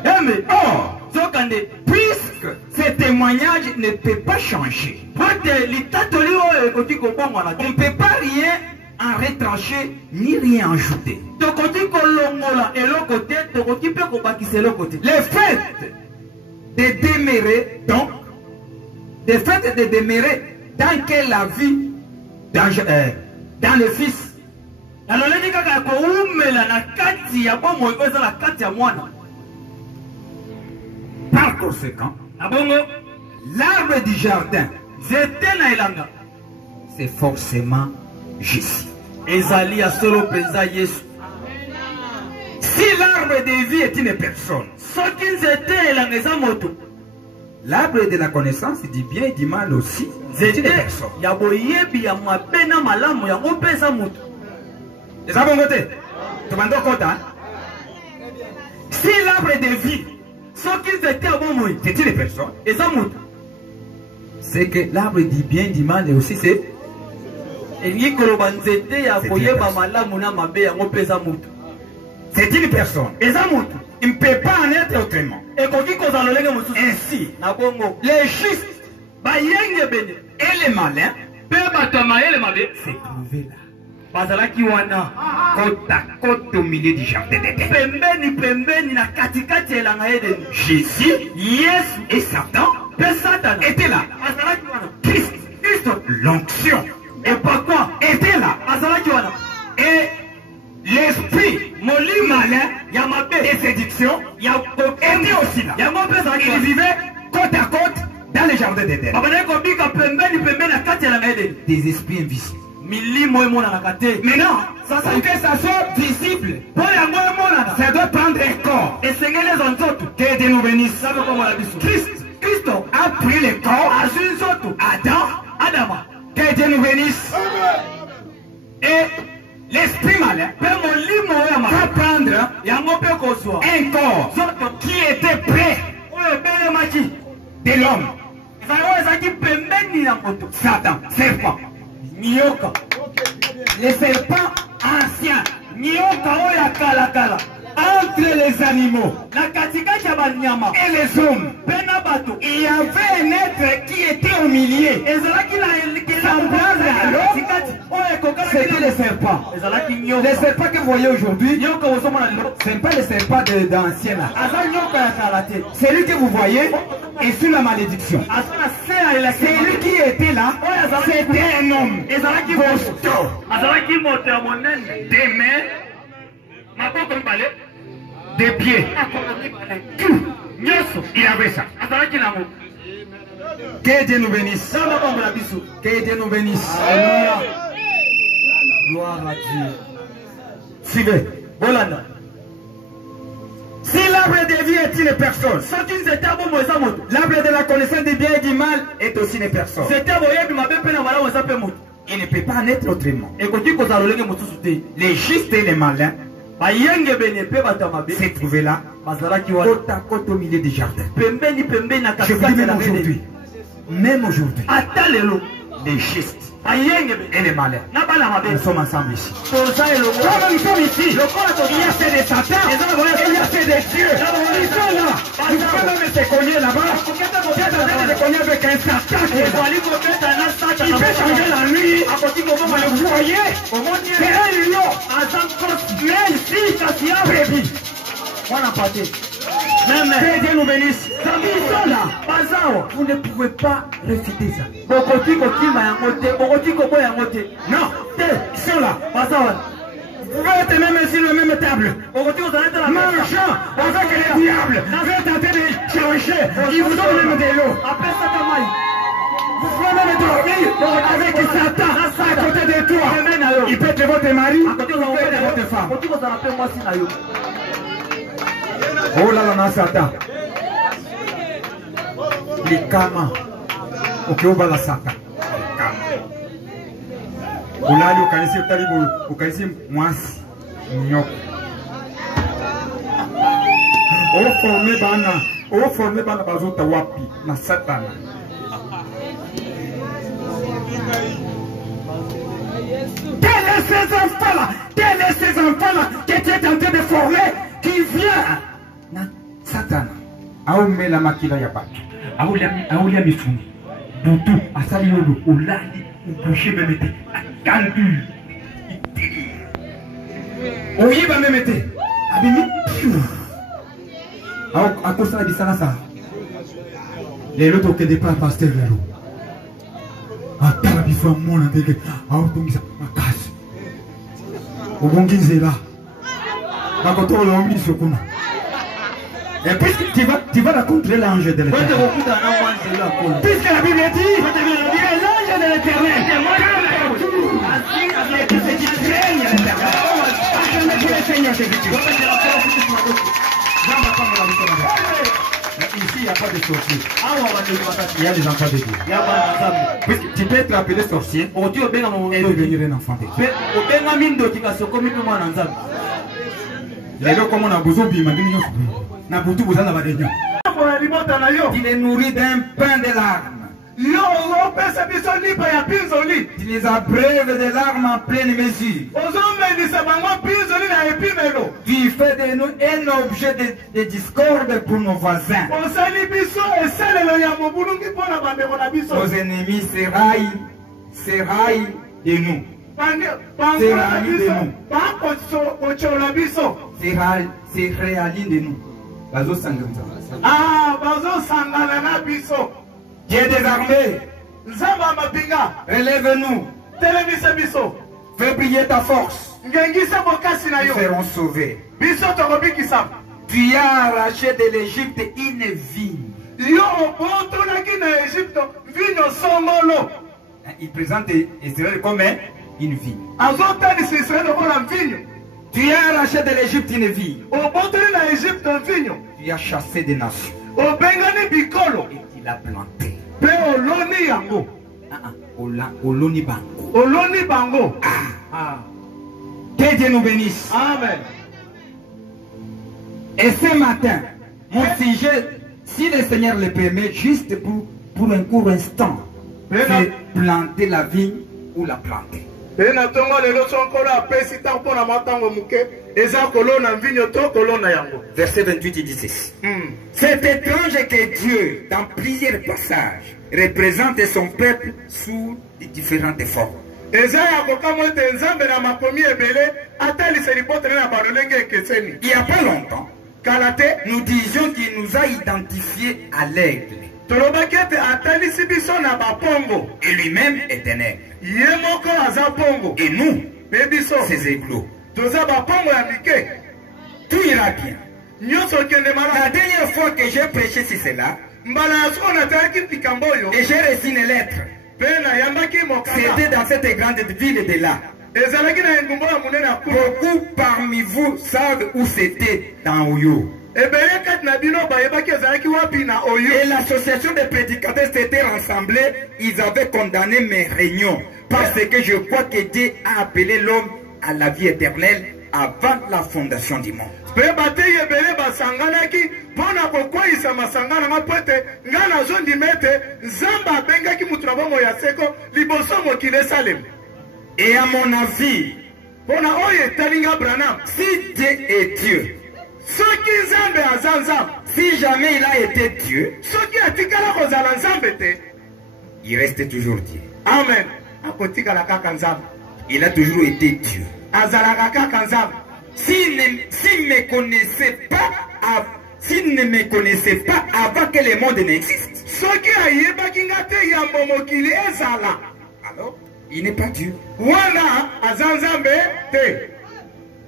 Amen. Or, puisque ce témoignage ne peut pas changer, on ne peut pas rien en retrancher ni rien ajouter. Le fait de demeurer, donc, le fait de demeurer dans quelle la vie, dans le Fils, par conséquent, l'arbre du jardin, c'est forcément Jésus. Si l'arbre de vie est une personne, l'arbre de la connaissance du bien et du mal aussi, c'est une personne. Si l'arbre de vie, c'est une personne, c'est que l'arbre du bien et du mal aussi c'est. C'est une personne. Il ne peut pas en être autrement. Ainsi, les justes et les malins se trouvaient là. Côte à côte au milieu du jardin d'Éden. Jésus, et Satan étaient là. Christ, l'onction, et pourquoi était là. Et l'esprit malin et séduction était aussi là. Il vivait côte à côte dans le jardin d'Éden. Des esprits invisibles. Maintenant, ça que ça soit visible. Ça doit prendre un corps. Que Dieu nous bénisse. Christ a pris le corps. Adam. Que Dieu nous bénisse. Et l'esprit malin va prendre un corps qui était prêt de l'homme. Satan, serpent. Les serpents anciens, entre les animaux et les hommes, il y avait un être qui était au milieu, semblable à l'homme. C'était les serpents. Les serpents que vous voyez aujourd'hui, ce n'est pas les serpents d'anciens. C'est lui que vous voyez est sous la malédiction. C'est lui qui était là, c'était un homme. Des mains, des pieds. Il avait ça. Que Dieu nous bénisse. Que Dieu nous bénisse. Alléluia. Gloire à Dieu. Suivez. Si l'arbre de vie est une personne, l'arbre de la connaissance du bien et du mal est aussi une personne. Il ne peut pas en être autrement. Les justes et les malins se trouvaient là, côte à côte au milieu du jardin. Je vous dis même aujourd'hui, les justes et les malins, nous sommes ensemble ici. Comme nous sommes ici, il y a fait des satans, il y a fait des dieux. Ils sont là. Nous pouvons même se cogner là-bas. Peut-être se cogner avec un satan. Il peut changer la nuit. Vous voyez, c'est un lion. Mais ici, ça s'y a prévu. On a parté. Que Dieu nous bénisse. Ils sont là. Vous ne pouvez pas réciter ça. Non, ils sont là. Vous pouvez être même sur la même table. Marchant avec les diables. Vous êtes en train de chercher. Ils vous donnent même de l'eau. Vous pouvez même dormir avec Satan à côté de toi. Il peut être votre mari, il peut être votre femme. Oh là là, Satan. Les kama. Ok, on va la Satan. Ulali ukanisi utalibu ukanisi mwasi nyoko. O forme bana bazuta wapi na Satana. Quels sont ces enfants-là que tu es en train de former qui vient na Satana. Aume la makila ya batu. Aulia mifungi. Butu asali yolo ulali ubouché memete akandu. Oyiba memete abimi. A cause de ça ça. Les autres qui déplacent pasteur lelo. Atala bifo mona ndeke autungisa makasi. Ubongize là. Bakoto lombi sokuna. Et puisque tu vas rencontrer l'ange de l'Éternel. Puisque la Bible dit, il est l'ange de l'Éternel. Ici, il n'y a pas de sorcier. Il y a des enfants de Dieu. Puisque tu peux être appelé sorcier et devenir un enfant de Dieu. Les gens comme on a besoin de il est nourri d'un pain de larmes. yo opesa biso lipa ya pinzoli. Tu les abreuves de larmes en pleine mesure. Ozomedisa bango pinzoli na epimelo. Tu fais de nous un objet de discorde pour nos voisins. Osali biso esalelo ya mobulungi mpona bandeko na biso. Nos ennemis s'éraillent de nous. C'est réalise de nous. Ah, bazo sangana na biso. Dieu des armées, Nzamba mapinga. relève-nous. Telemisa biso. Fais briller ta force. Ngengisa bokasi na Nous yo. serons sauvés. Biso tokobikisa. Tu as arraché de l'Égypte une vigne. Yo obotonaki na Egypte vino songolo. Il présente Israël comme une vigne. Azotanisa Israel lokola mvinyo. Tu as arraché de l'Égypte une vigne. Obotoli na Egypte mvinyo. Tu as chassé des nations. Obengani bikolo. Et tu l'as planté. Pe oloni yango. Oloni bango. Oloni bango. Ah. Que Dieu nous bénisse. Amen. Et ce matin, mon sujet, si le Seigneur le permet, juste pour un court instant, c'est planter la vigne ou la planter. Verset 28, il dit ceci. C'est étrange que Dieu, dans plusieurs passages, représente son peuple sous différentes formes. Il n'y a pas longtemps, nous disions qu'il nous a identifiés à l'aigle. Et lui-même est un aigle. Et nous, ces aiglots. Tout ira bien. La dernière fois que j'ai prêché sur cela, et j'ai reçu une lettre, c'était dans cette grande ville de là. Beaucoup parmi vous savent où c'était dans Oyo. Et l'association des prédicateurs s'était rassemblée, ils avaient condamné mes réunions parce que je crois que Dieu a appelé l'homme à la vie éternelle avant la fondation du monde. Et à mon avis, si Dieu est Dieu, si jamais il a été Dieu, il reste toujours Dieu. Amen. Il a toujours été Dieu. S'il ne me connaissait pas avant que le monde n'existe, alors il n'est pas Dieu.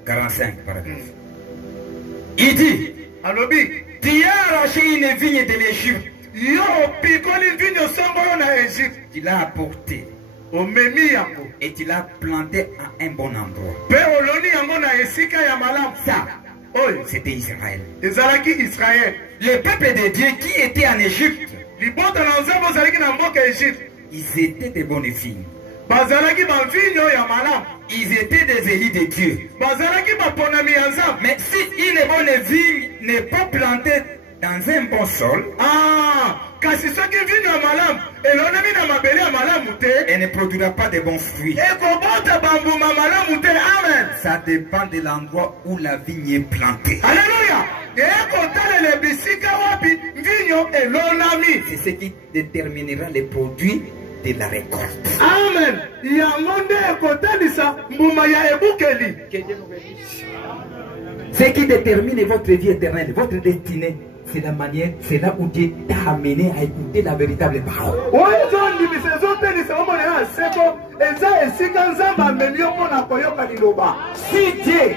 45 paragraphe. Il dit, tu as arraché une vigne de l'Égypte. Tu l'as apporté. Et tu l'as planté à un bon endroit. Ça, c'était Israël. Le peuple de Dieu qui était en Égypte, ils étaient des bonnes vignes. Ils étaient des élus de Dieu. Mais si une bonne vigne n'est pas plantée dans un bon sol, elle ne produira pas de bons fruits. Ça dépend de l'endroit où la vigne est plantée. Alléluia. C'est ce qui déterminera les produits de la récolte. Amen. Ce qui détermine votre vie éternelle, votre destinée, c'est la manière, c'est là où Dieu t'a amené à écouter la véritable parole. Si Dieu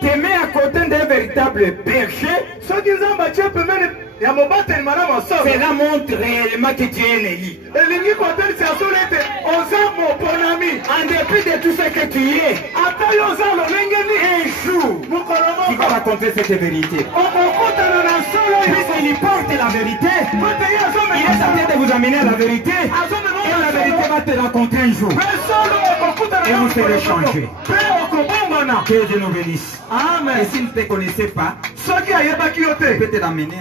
te met à côté d'un véritable berger, cela montre réellement que Dieu est élu. En dépit de tout ce que tu es, un jour, tu vas raconter cette vérité. Puisqu'il porte la vérité, il est en train de vous amener à la vérité, et la vérité va te raconter un jour. Et on s'est échangé. Que Dieu nous bénisse. Amen. Et s'il ne te connaissait pas, il peut te l'amener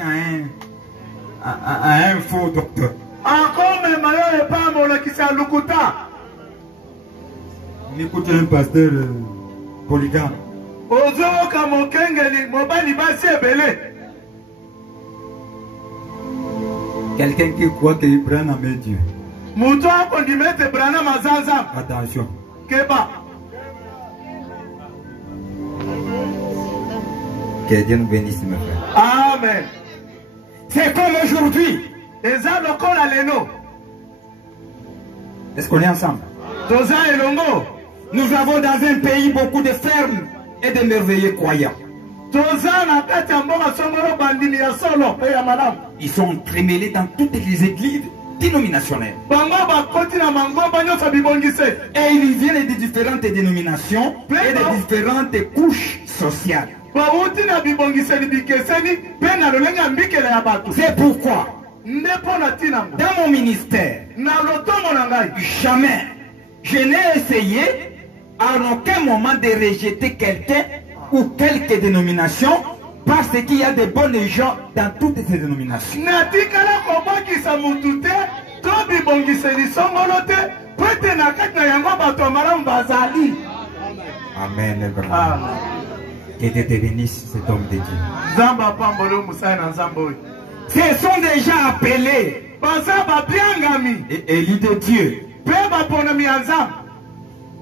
à un faux docteur. tozomema yo epa molakisi ya lukuta. Écoutez un pasteur polygame. Ozoyoka mokengeli mobali basi ebele. Quelqu'un qui croit qu'il prend en main Dieu. Mutu akondimete brana mazanza. Attention. Keba. Que Dieu nous bénisse, mes frères. Amen. C'est comme aujourd'hui. Eza lokola leno. Est-ce qu'on est ensemble? Toza elongo. Nous avons dans un pays beaucoup de fermes et de merveilleux croyants. Toza na kati ya mboka songolo bandimi ya solo pe ya malamu. Ils sont entremêlés dans toutes les églises dénominationnelles. Bango bakoti na mangomba nyonso bibongise. Et ils viennent de différentes dénominations et de différentes couches sociales. Bawuti na bibongiseli bikeseni pe na lolenge ya mbikele ya bato. C'est pourquoi, Ndepo na tina. dans mon ministère, Na lotongo na ngai. jamais je n'ai essayé à aucun moment de rejeter quelqu'un ou quelques dénominations parce qu'il y a de bonnes gens dans toutes ces dénominations. Natikala kobakisa mutu te to bibongiseli songolo te po ete na kati na yango bato malamu bazali. Amen. Amen. Que Dieu te bénisse, cet homme de Dieu. Zamba pambolo musai na nzambo. Ce sont des gens appelés Baza babiangami. et élus de Dieu. Pe baponami ya nzambe.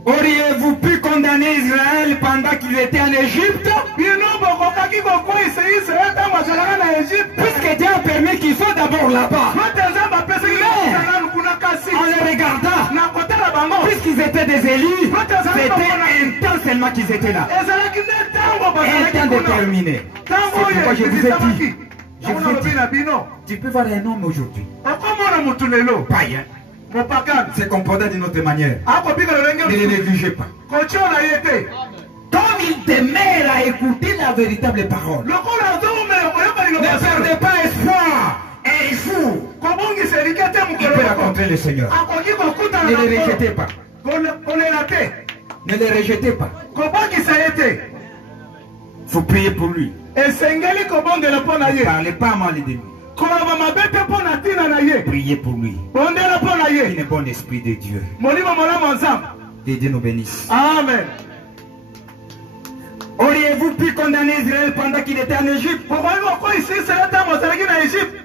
Auriez-vous pu condamner Israël pendant qu'ils étaient en Égypte? Bino bokokaki kokwisa Israel ntango azalaka na Egypte. Puisque Dieu a permis qu'ils soient d'abord là-bas. Pote nzambe apesaki basananu kuna kasi. En les regardant, Na kotala bango. puisqu'ils étaient des élus, c'était un temps seulement qu'ils étaient là. Ezalaki nde ntango Un bazalaki temps kuna. déterminé. C'est Ntango pourquoi oyo je vous ai ezisamaki. dit, je vous ai dit, na bino. tu peux voir un homme aujourd'hui, Akomona mutu lelo. païen, Mopakani. se comporter d'une autre manière. Akobika lolenge Ne le mutu. négligez pas. Kochola yete. Comme il demeure à écouter la véritable parole, Lokola azomela koyeba ne liloba. perdez pas espoir. Un jour, Kobongisa elike te tu mokolo peux moko. rencontrer le Seigneur. Akoki kokutana Ne na le nkolo. rejetez pas. Kolela te. Ne le rejetez pas. Kobongisa ye te. Faut prier pour lui. Esengeli kobondela mpo na Ne ye. parlez pas mal de lui. Koloba mabe te mpo na ntina na ye. Priez pour lui. Bondela mpo na ye. Le bon esprit de Dieu. Molimo malamu ya nzambe. Que Dieu nous bénisse. Amen. Auriez-vous pu condamner Israël pendant qu'il était en Égypte? Okoki kokwisa Israel ntango azalaki na Egypte.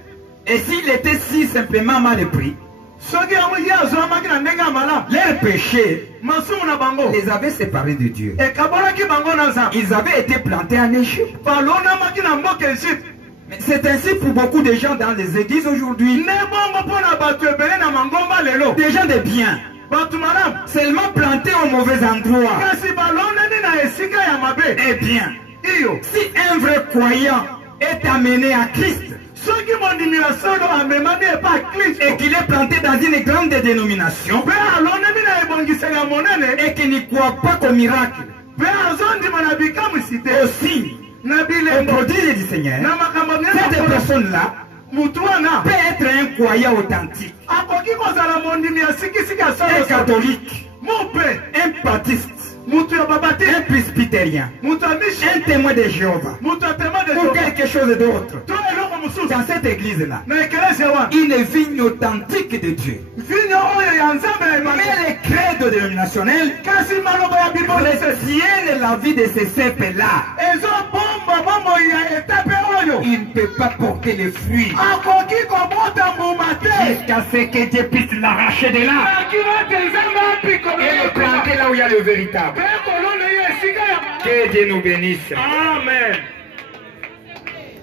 Et s'il était si simplement mal pris, Soki yango ye azwamaki na ndenge ya malamu. leurs péchés Masumu na bango. les avaient séparés de Dieu. Ekabolaki bango na nzambe. Ils avaient été plantés en Égypte. Balonamaki na mboka Egypte. Mais c'est ainsi pour beaucoup de gens dans les églises aujourd'hui. Ne bongo mpo na bato ebele na mangomba lelo. Des gens de bien, Bato malamu. seulement plantés au mauvais endroit. Kasi balonani na esika ya mabe. Eh bien, Iyo. si un vrai croyant est amené à Christ Soki mondimi ya solo amemani epa Kristo. et qu'il est planté dans une grande dénomination Mpe alonemi na ebongiseli ya monene. et qu'il n'y croit pas qu'au miracle, Mpe azondima na bikamwisi te. au signe, Na au bilembo. prodige du Seigneur, Na makambo cette nyonso. personne-là Mutu wana. peut être un croyant authentique, Akoki kozala mondimi ya sikisiki ya un solo. catholique, Mupe. un baptiste, Mutu ya babati. un presbytérien, Mutu ya un mishi. témoin de Jéhovah Mutu ya tema de ou Jehova. quelque chose d'autre. To eloko mosusu. Dans cette église-là, Na ekelesi wana. une vigne authentique de Dieu. Vinyo oyo ya nzambe na Mais emane. les credos dénominationnels Kasi maloba ya bibonise. retiennent la vie de ces ceps-là. Ezobomba mambo ya etape oyo. Il ne peut pas porter les fruits Akoki kobota mbuma te. jusqu'à ce que Dieu puisse l'arracher de là Akima te nzambe api et le planter là où il y a le véritable. Mpe kolona ye esika ya. Que Dieu nous bénisse. Amen.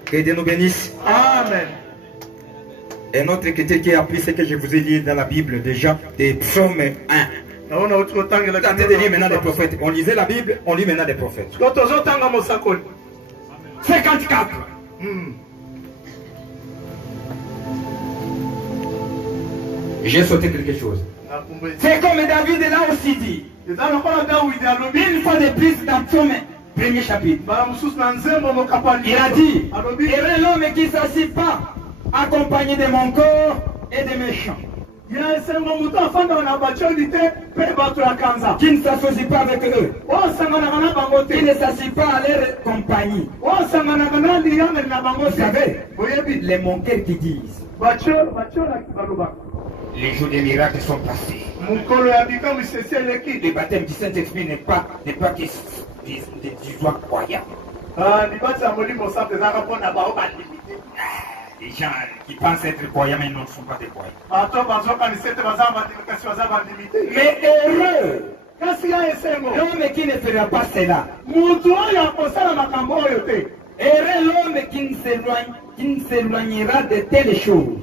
Que Dieu nous bénisse. Amen. Un autre écriture qui a appris ce que je vous ai dit dans la Bible déjà, des psaumes 1. Naona uti kotangela. Tentez de lire maintenant des prophètes. On lisait la Bible, on lit maintenant des prophètes. Ko tozotanga mosakoli. 54. J'ai sauté quelque chose. C'est comme David là aussi dit. Eza lokola Dawidi alobi. Une fois de plus dans Psaume, premier chapitre. Bala mosusu na nzembo mokapali. Il a dit, Alobi. heureux l'homme qui ne s'assit pas, accompagné de mon corps et de mes chants, Ya esengo mutu afandaka na batioli te mpe bato ya kanza. qui ne s'associe pas avec eux, Osanganaka na bango qui te. ne s'assit pas à leur compagnie. Osanganaka na liyangeli na bango Vous te. savez, Oyebi. les moqueurs qui disent, Batiolaki balobaka. Les jours des miracles sont passés. mukolo ya bikamwi sesi eleki. Le baptême du Saint-Esprit n'est pas que des doigts croyants. libati ya molimo santo ezaka mpona bao bandimite. Les gens qui pensent être croyants mais ne sont pas des croyants. bato bazokanisa ete baza bandimi kasi baza bandimite. Mais heureux kasi ya esengo l'homme qui ne fera pas cela. mutu oyo akosala makambo oyo te. Heureux l'homme qui ne s'éloignera de telles choses.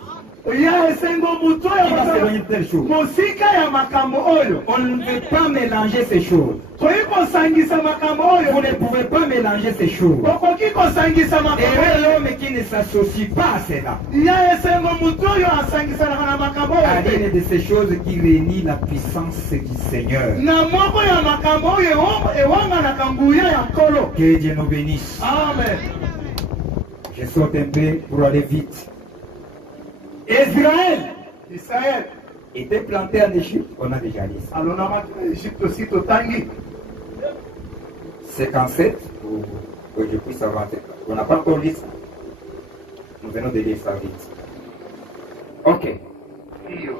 ya esengo mutu Qui va oyo s'éloigner de telles choses. mosika ya makambo oyo. On ne veut pas mélanger ces choses. toyi kosangisa makambo Vous oyo. ne pouvez pas mélanger ces choses. okoki kosangisa makambo Heureux oyo. l'homme qui ne s'associe pas à cela. ya esengo mutu oyo asangisanaka na makambo À oyo te. l'une de ces choses qui réunit la puissance du Seigneur. na moko ya makambo oyo ewanganaka nguya ya nkolo. Que Dieu nous bénisse. amen. Je saute un peu pour aller vite. Israël israel était planté en Égypte. On a déjà dit ça. alonamaki na egypte osi totangi. 57 pour que je puisse avancer. On n'a pas encore lu ça. Nous venons de lire ça vite. Ok. iyo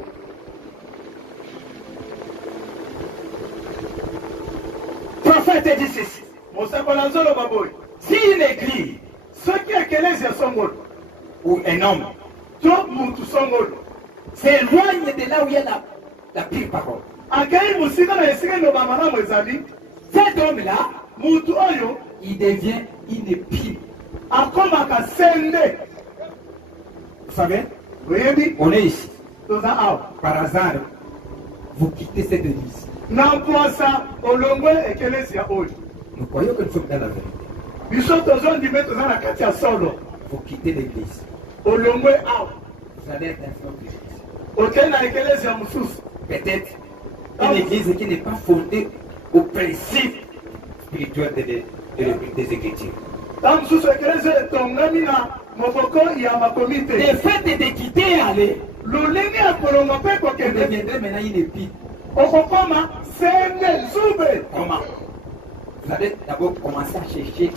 Prophète dit ceci. mosakoli azoloba boye. Si une église soki ekelezia songolo ou un homme to mutu songolo s'éloigne de là où il y a la pire parole, akei mosika na esika eloba malamu ezali, cet homme-là, mutu oyo il devient une épine. akomaka sende. Vous savez, oyebi on est ici. toza awa Par hasard, vous quittez cette église. na mpwasa olongwe ekelezia oyo. Nous croyons que nous sommes dans la vérité. biso tozondime toza na kati ya solo. Vous quittez l'église. olongwe awa Vous allez être dans une autre église. okei na ekelezia mosusu. Peut-être une église qui n'est pas fondée au principe spirituel des Écritures. ta mosusu ekelezia etongami na moboko ya makomi Le te. fait de quitter et aller, lolenge ya kolonga mpe vous kokende deviendrez maintenant une épine. okokoma sende nzube. Comment? Vous allez d'abord commencer à chercher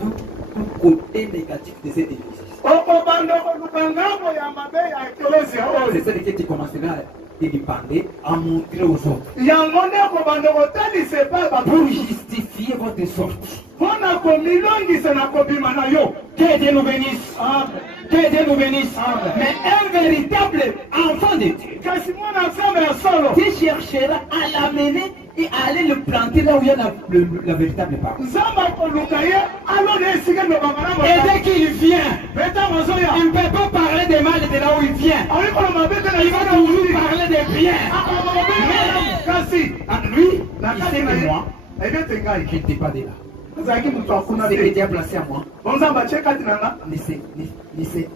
tout côté négatif de cette église. okobanda koluka ngambo ya mabe ya ekelezia C'est oyo. celle que tu commenceras à te dépendre, à montrer aux autres. yango nde okobanda kotalisa epai Pour bato justifier votre sortie. mpona komilongisa na kobima na yo. Que Dieu nous bénisse. Amen. Que Dieu nous bénisse. Amen. Mais un véritable enfant de Dieu kasi mwana nzambe ya solo qui cherchera à l'amener et à aller le planter là où il y a la véritable parole. nzambe akoluka ye alona esika elobaka na Et moto. dès qu'il vient, mpe ntango azoya il ne peut pas parler de mal de là où il vient. ayi koloba mpe te na Il va libana toujours ozuli parler de bien. akoloba mpe kasi En lui, na il kati sait na que ye moi, ayebete je ngai n'étais pas de là. azalaki moto akuna Ce que te. Dieu a placé à moi, bo nzambe atie kati na nga ne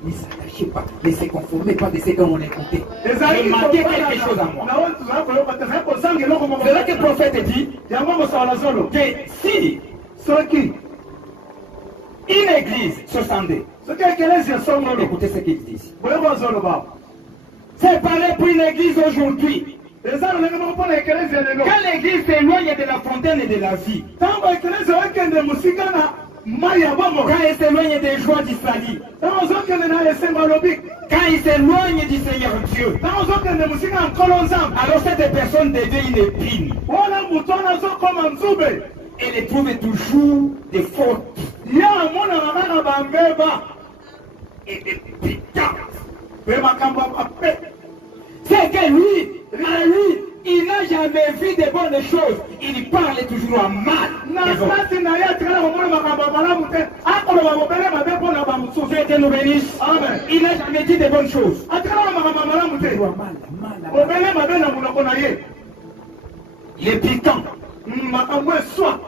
s'attachez pas, ne se conformez pas de ce qu'on écoutait. ezalaki Il manquait quelque chose à moi. na oyo tozala koyoka te zali kozanga eloko moko. C'est là que le prophète dit yango mosala zolo que si soki une église se scandait, soki ekelezia songolo écoutez ce qu'il dit. boyeba zoloba C'est pareil pour une église aujourd'hui. eza lolenge moko mpona ekelezia lelo. Quand l'église s'éloigne de la fontaine de la vie, ntango ekelezia okende mosika na mai ya bomo, quand il s'éloigne des joies du salut, ntango ozokende na esengo alobi, quand il s'éloigne du Seigneur Dieu, ntango ozokende mosika na nkolo nzambe, alors cette personne devient une épine. wana motu wana azokoma nzube. Elle trouve toujours des fautes ye amonaka kaka bambeba et des piquants. mpe makambo ya mabe. C'est que lui, à lui, il n'a jamais vu de bonnes choses. Il parle toujours en mal. na des autres. kati na ye atikala komona makambo ya malamu te, akoloba mobele mabe mpona bamosusu. Que Dieu nous bénisse. Amen. Il n'a jamais dit de bonnes choses. atikala na makambo ya malamu te, Toujours mal, mal. mobele mabe na monoko na ye. Les piquants. makambo eswa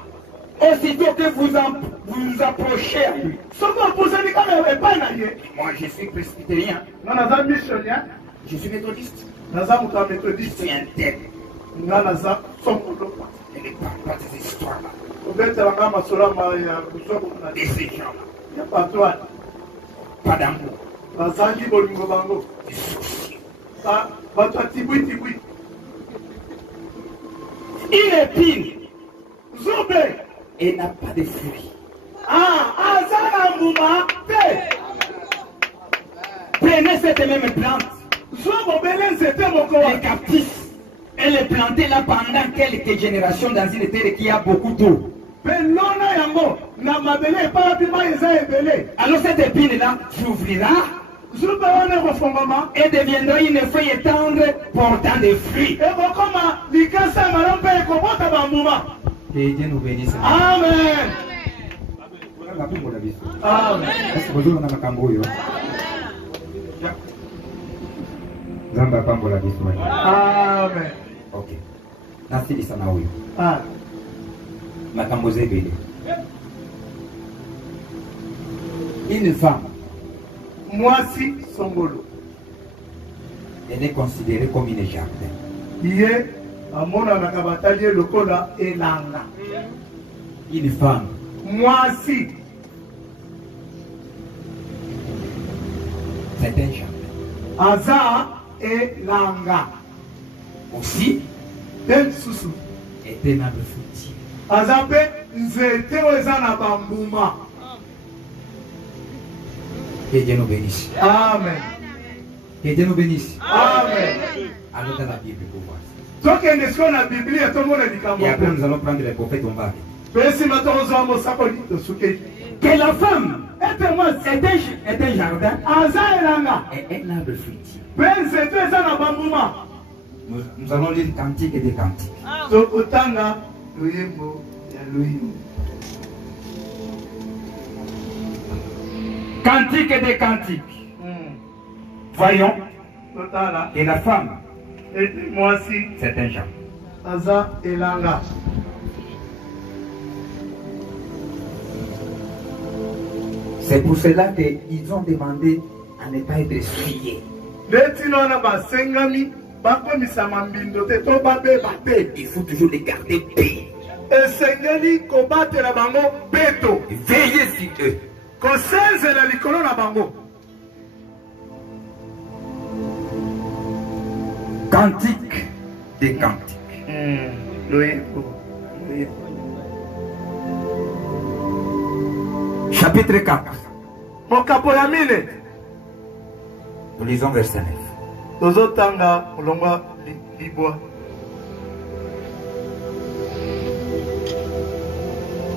Aussitôt que vous approchez à lui. soki opusani kaka epai na ye. Moi, je suis presbytérien. nga naza missionnaire, Je suis méthodiste. naza moto ya Je méthodiste, suis un tel. nga naza songolo. Je ne parle pas de ces histoires-là. obetelanga masolama ya buzoko na De ces gens-là. ya patoine Pas d'amour. bazangi bolingo bango, De souci. bato ya tibwitibwi. Il épine nzube et n'a pas de fruits. aza na mbuma te. Prenez cette même plante. Les cactus. Elle est plantée là pendant quelques générations dans une terre qui a beaucoup d'eau. Alors cette épine là s'ouvrira et deviendra une feuille tendre portant des fruits. Que Dieu nous bénisse. Amen. Amen. Amen. Ok. Nasilisa na huyo. Makambo zebele. Une femme, Mwasi Songolo. elle est considérée comme une jardin. Iye amona na kabatali lokola elanga. Une femme, Mwasi c'est un jardin. aza elanga. Aussi, Den susu est un arbre fruitier. aza pe nzete oyo eza na bambuma. Que Dieu nous bénisse. Amen. Que Dieu nous bénisse. Amen. Allons dans la Bible pour voir. Tokende siko na Biblia tomona likambo. Et après, nous allons prendre les prophètes, on va. Pesi matozwa mosakoli tosuke. Que la femme est un jardin. Aza elanga. Et un arbre fruitier. Pe nzete eza na bambuma. Nous allons lire cantique et des cantiques. Tokotanga loyembo ya loyembo. Cantique et des cantiques. Voyons. Totala. Et la femme, Ete mwasi c'est un jardin. aza elanga. C'est pour cela qu'ils ont demandé à ne pas être essuyés. Leti wana basengami bakomisama mbindo te to babeba te. Il faut toujours les garder payés. Esengeli kobatela bango beto. Veillez sur eux. Kosenzela likolo na bango. Cantique des cantiques. Loyembo. Chapitre 4. Mokapo ya mine. Nous lisons verset 9. Tozotanga mulongwa libwa.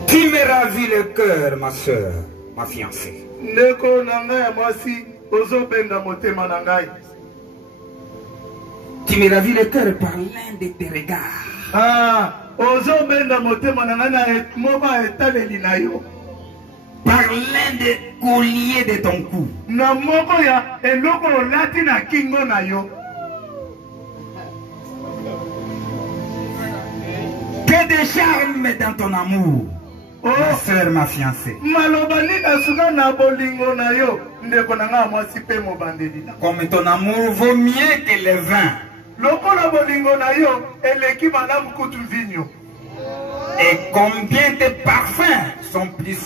Qui me ravit le cœur, ma soeur, ma fiancée. Ndeko na ngai ya mwasi ozobenda motema na ngai. Qui me ravit le cœur par l'un de tes regards. Ozobenda motema na ngai na moma etaleli na yo. Par l'un des colliers de ton cou. Na moko ya eloko olati na kingo na yo. Que de charme dans ton amour, ma soeur, ma fiancée. Maloba nini suka na bolingo na yo. Ndeko na ngai mwasi pe mobandeli na. Comme ton amour vaut mieux que le vin. Lokola bolingo na yo eleki malamu kutu vinyo. Et combien tes parfums sont plus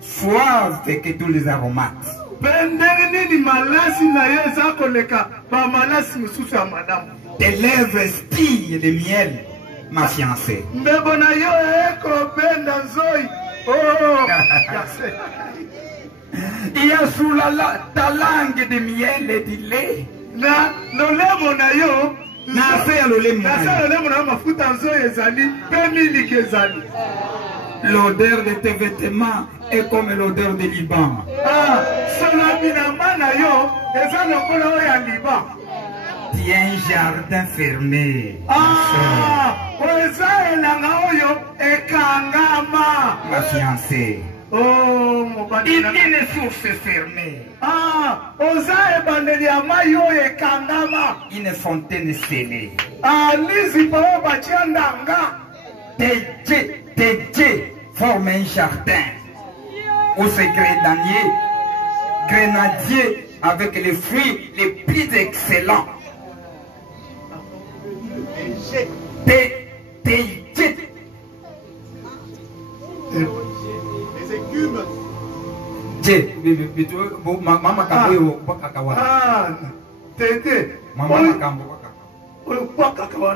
suaves que tous les aromates. Pendenge nini malasi na yo eza koleka ba malasi mosusu ya malamu. Tes lèvres stillent le miel, ma fiancée. Mbebo na yo ekobenda nzoi. Il y a sous ta langue de miel et de lait. Na lolemo na yo Nase ya lolemo na yo. nasa lolemo na mafuta nzoi ezali pe miliki ezali. L'odeur de tes vêtements est comme l'odeur de Liban. Sona binamba na yo eza lokola oyo ya liba. Tu es un jardin fermé. Eza elanga oyo ekangama. Ma fiancée. Une source fermée. Oza ebandeli ya mai oyo ekangama. Une fontaine scellée. Lizipa oyo batia ndanga. Tes dieux forment un jardin où se grenadier avec les fruits les plus excellents. Tes dieux. Mama kambo wakakawa. Tete. Mama kambo wakakawa.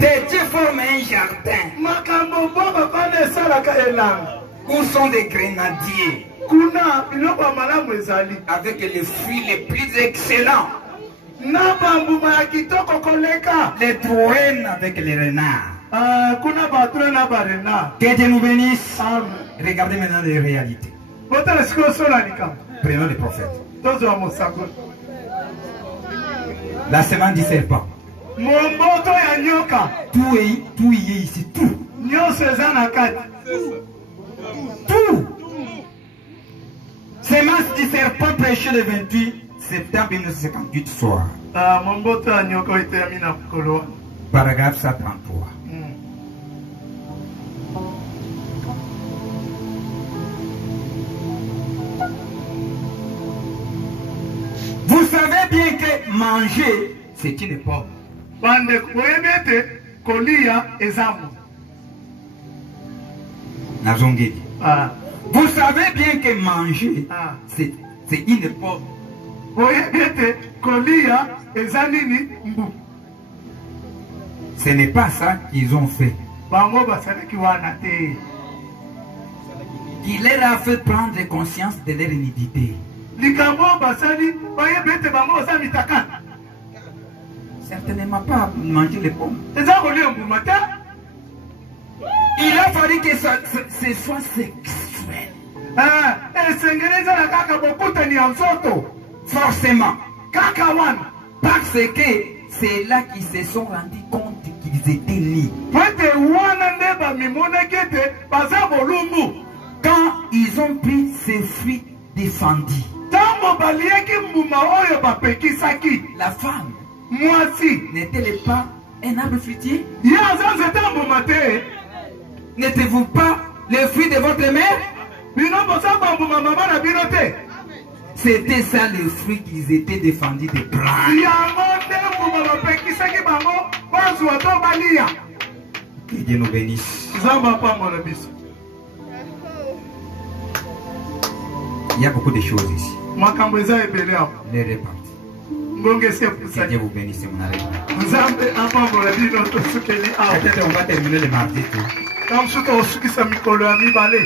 Tes dieux forment un jardin makambo boko kone salaka elanga. où sont des grenadiers kuna biloko ya malamu ezali avec les fruits les plus excellents, na bambuma ya kitoko koleka les trouènes avec les renards. kuna bature na barena. Que Dieu nous bénisse. Amen. Regardez maintenant les réalités. Botala sikoyo sola likambo Prenons les prophètes. tozwa mosango La semence du serpent. momboto ya nyoka Tout y est ici, tout. nyonso eza na kati Tout. Semence du serpent prêché le 28 septembre 1958 soir. momboto ya nyoka oyo eteyami na mokolo wana. Paragraphe 133. Vous savez bien que manger, c'est une pomme. bandeko boyebi ete kolia eza mo. Nazongeli. Vous savez bien que manger, c'est une pomme. boyebi ete kolia eza nini mbu. Ce n'est pas ça qu'ils ont fait. bango basalaki wana te. Il leur a fait prendre conscience de leur nudité. likambo basali bayebi ete bango baza mitakana. Certainement pas manger les pommes. eza kolia mbuma te. Il a fallu que ce soit sexuel. esengeli ezala kaka bokutani ya nzoto. Forcément. kaka wana. Parce que c'est là qu'ils se sont rendus compte qu'ils étaient nus. po ete wana nde bamimonaki ete baza bolumbu. Quand ils ont pris ces fruits défendus, ntango baliaki mbuma oyo bapekisaki. la femme mwasi n'était-elle pas un arbre fruitier? ye aza nzete mbuma te. N'êtes-vous pas le fruit de votre mère? bino boza bambuma mama na bino te. C'était ça le fruit qu'ils étaient défendus de prendre. yango nde mbuma bapekisaki bango bazwa to balia. Que Dieu nous bénisse. nzambe apambola biso. Il y a beaucoup de choses ici. makambo eza ebele awa. Les réparties. ngonga esi Que epusaki. Dieu vous bénisse, mon ami. nzambe apambola bino tosukeli awa. Peut-être on va terminer le mardi tout. na mosusu tosukisa mikolo ya mibale.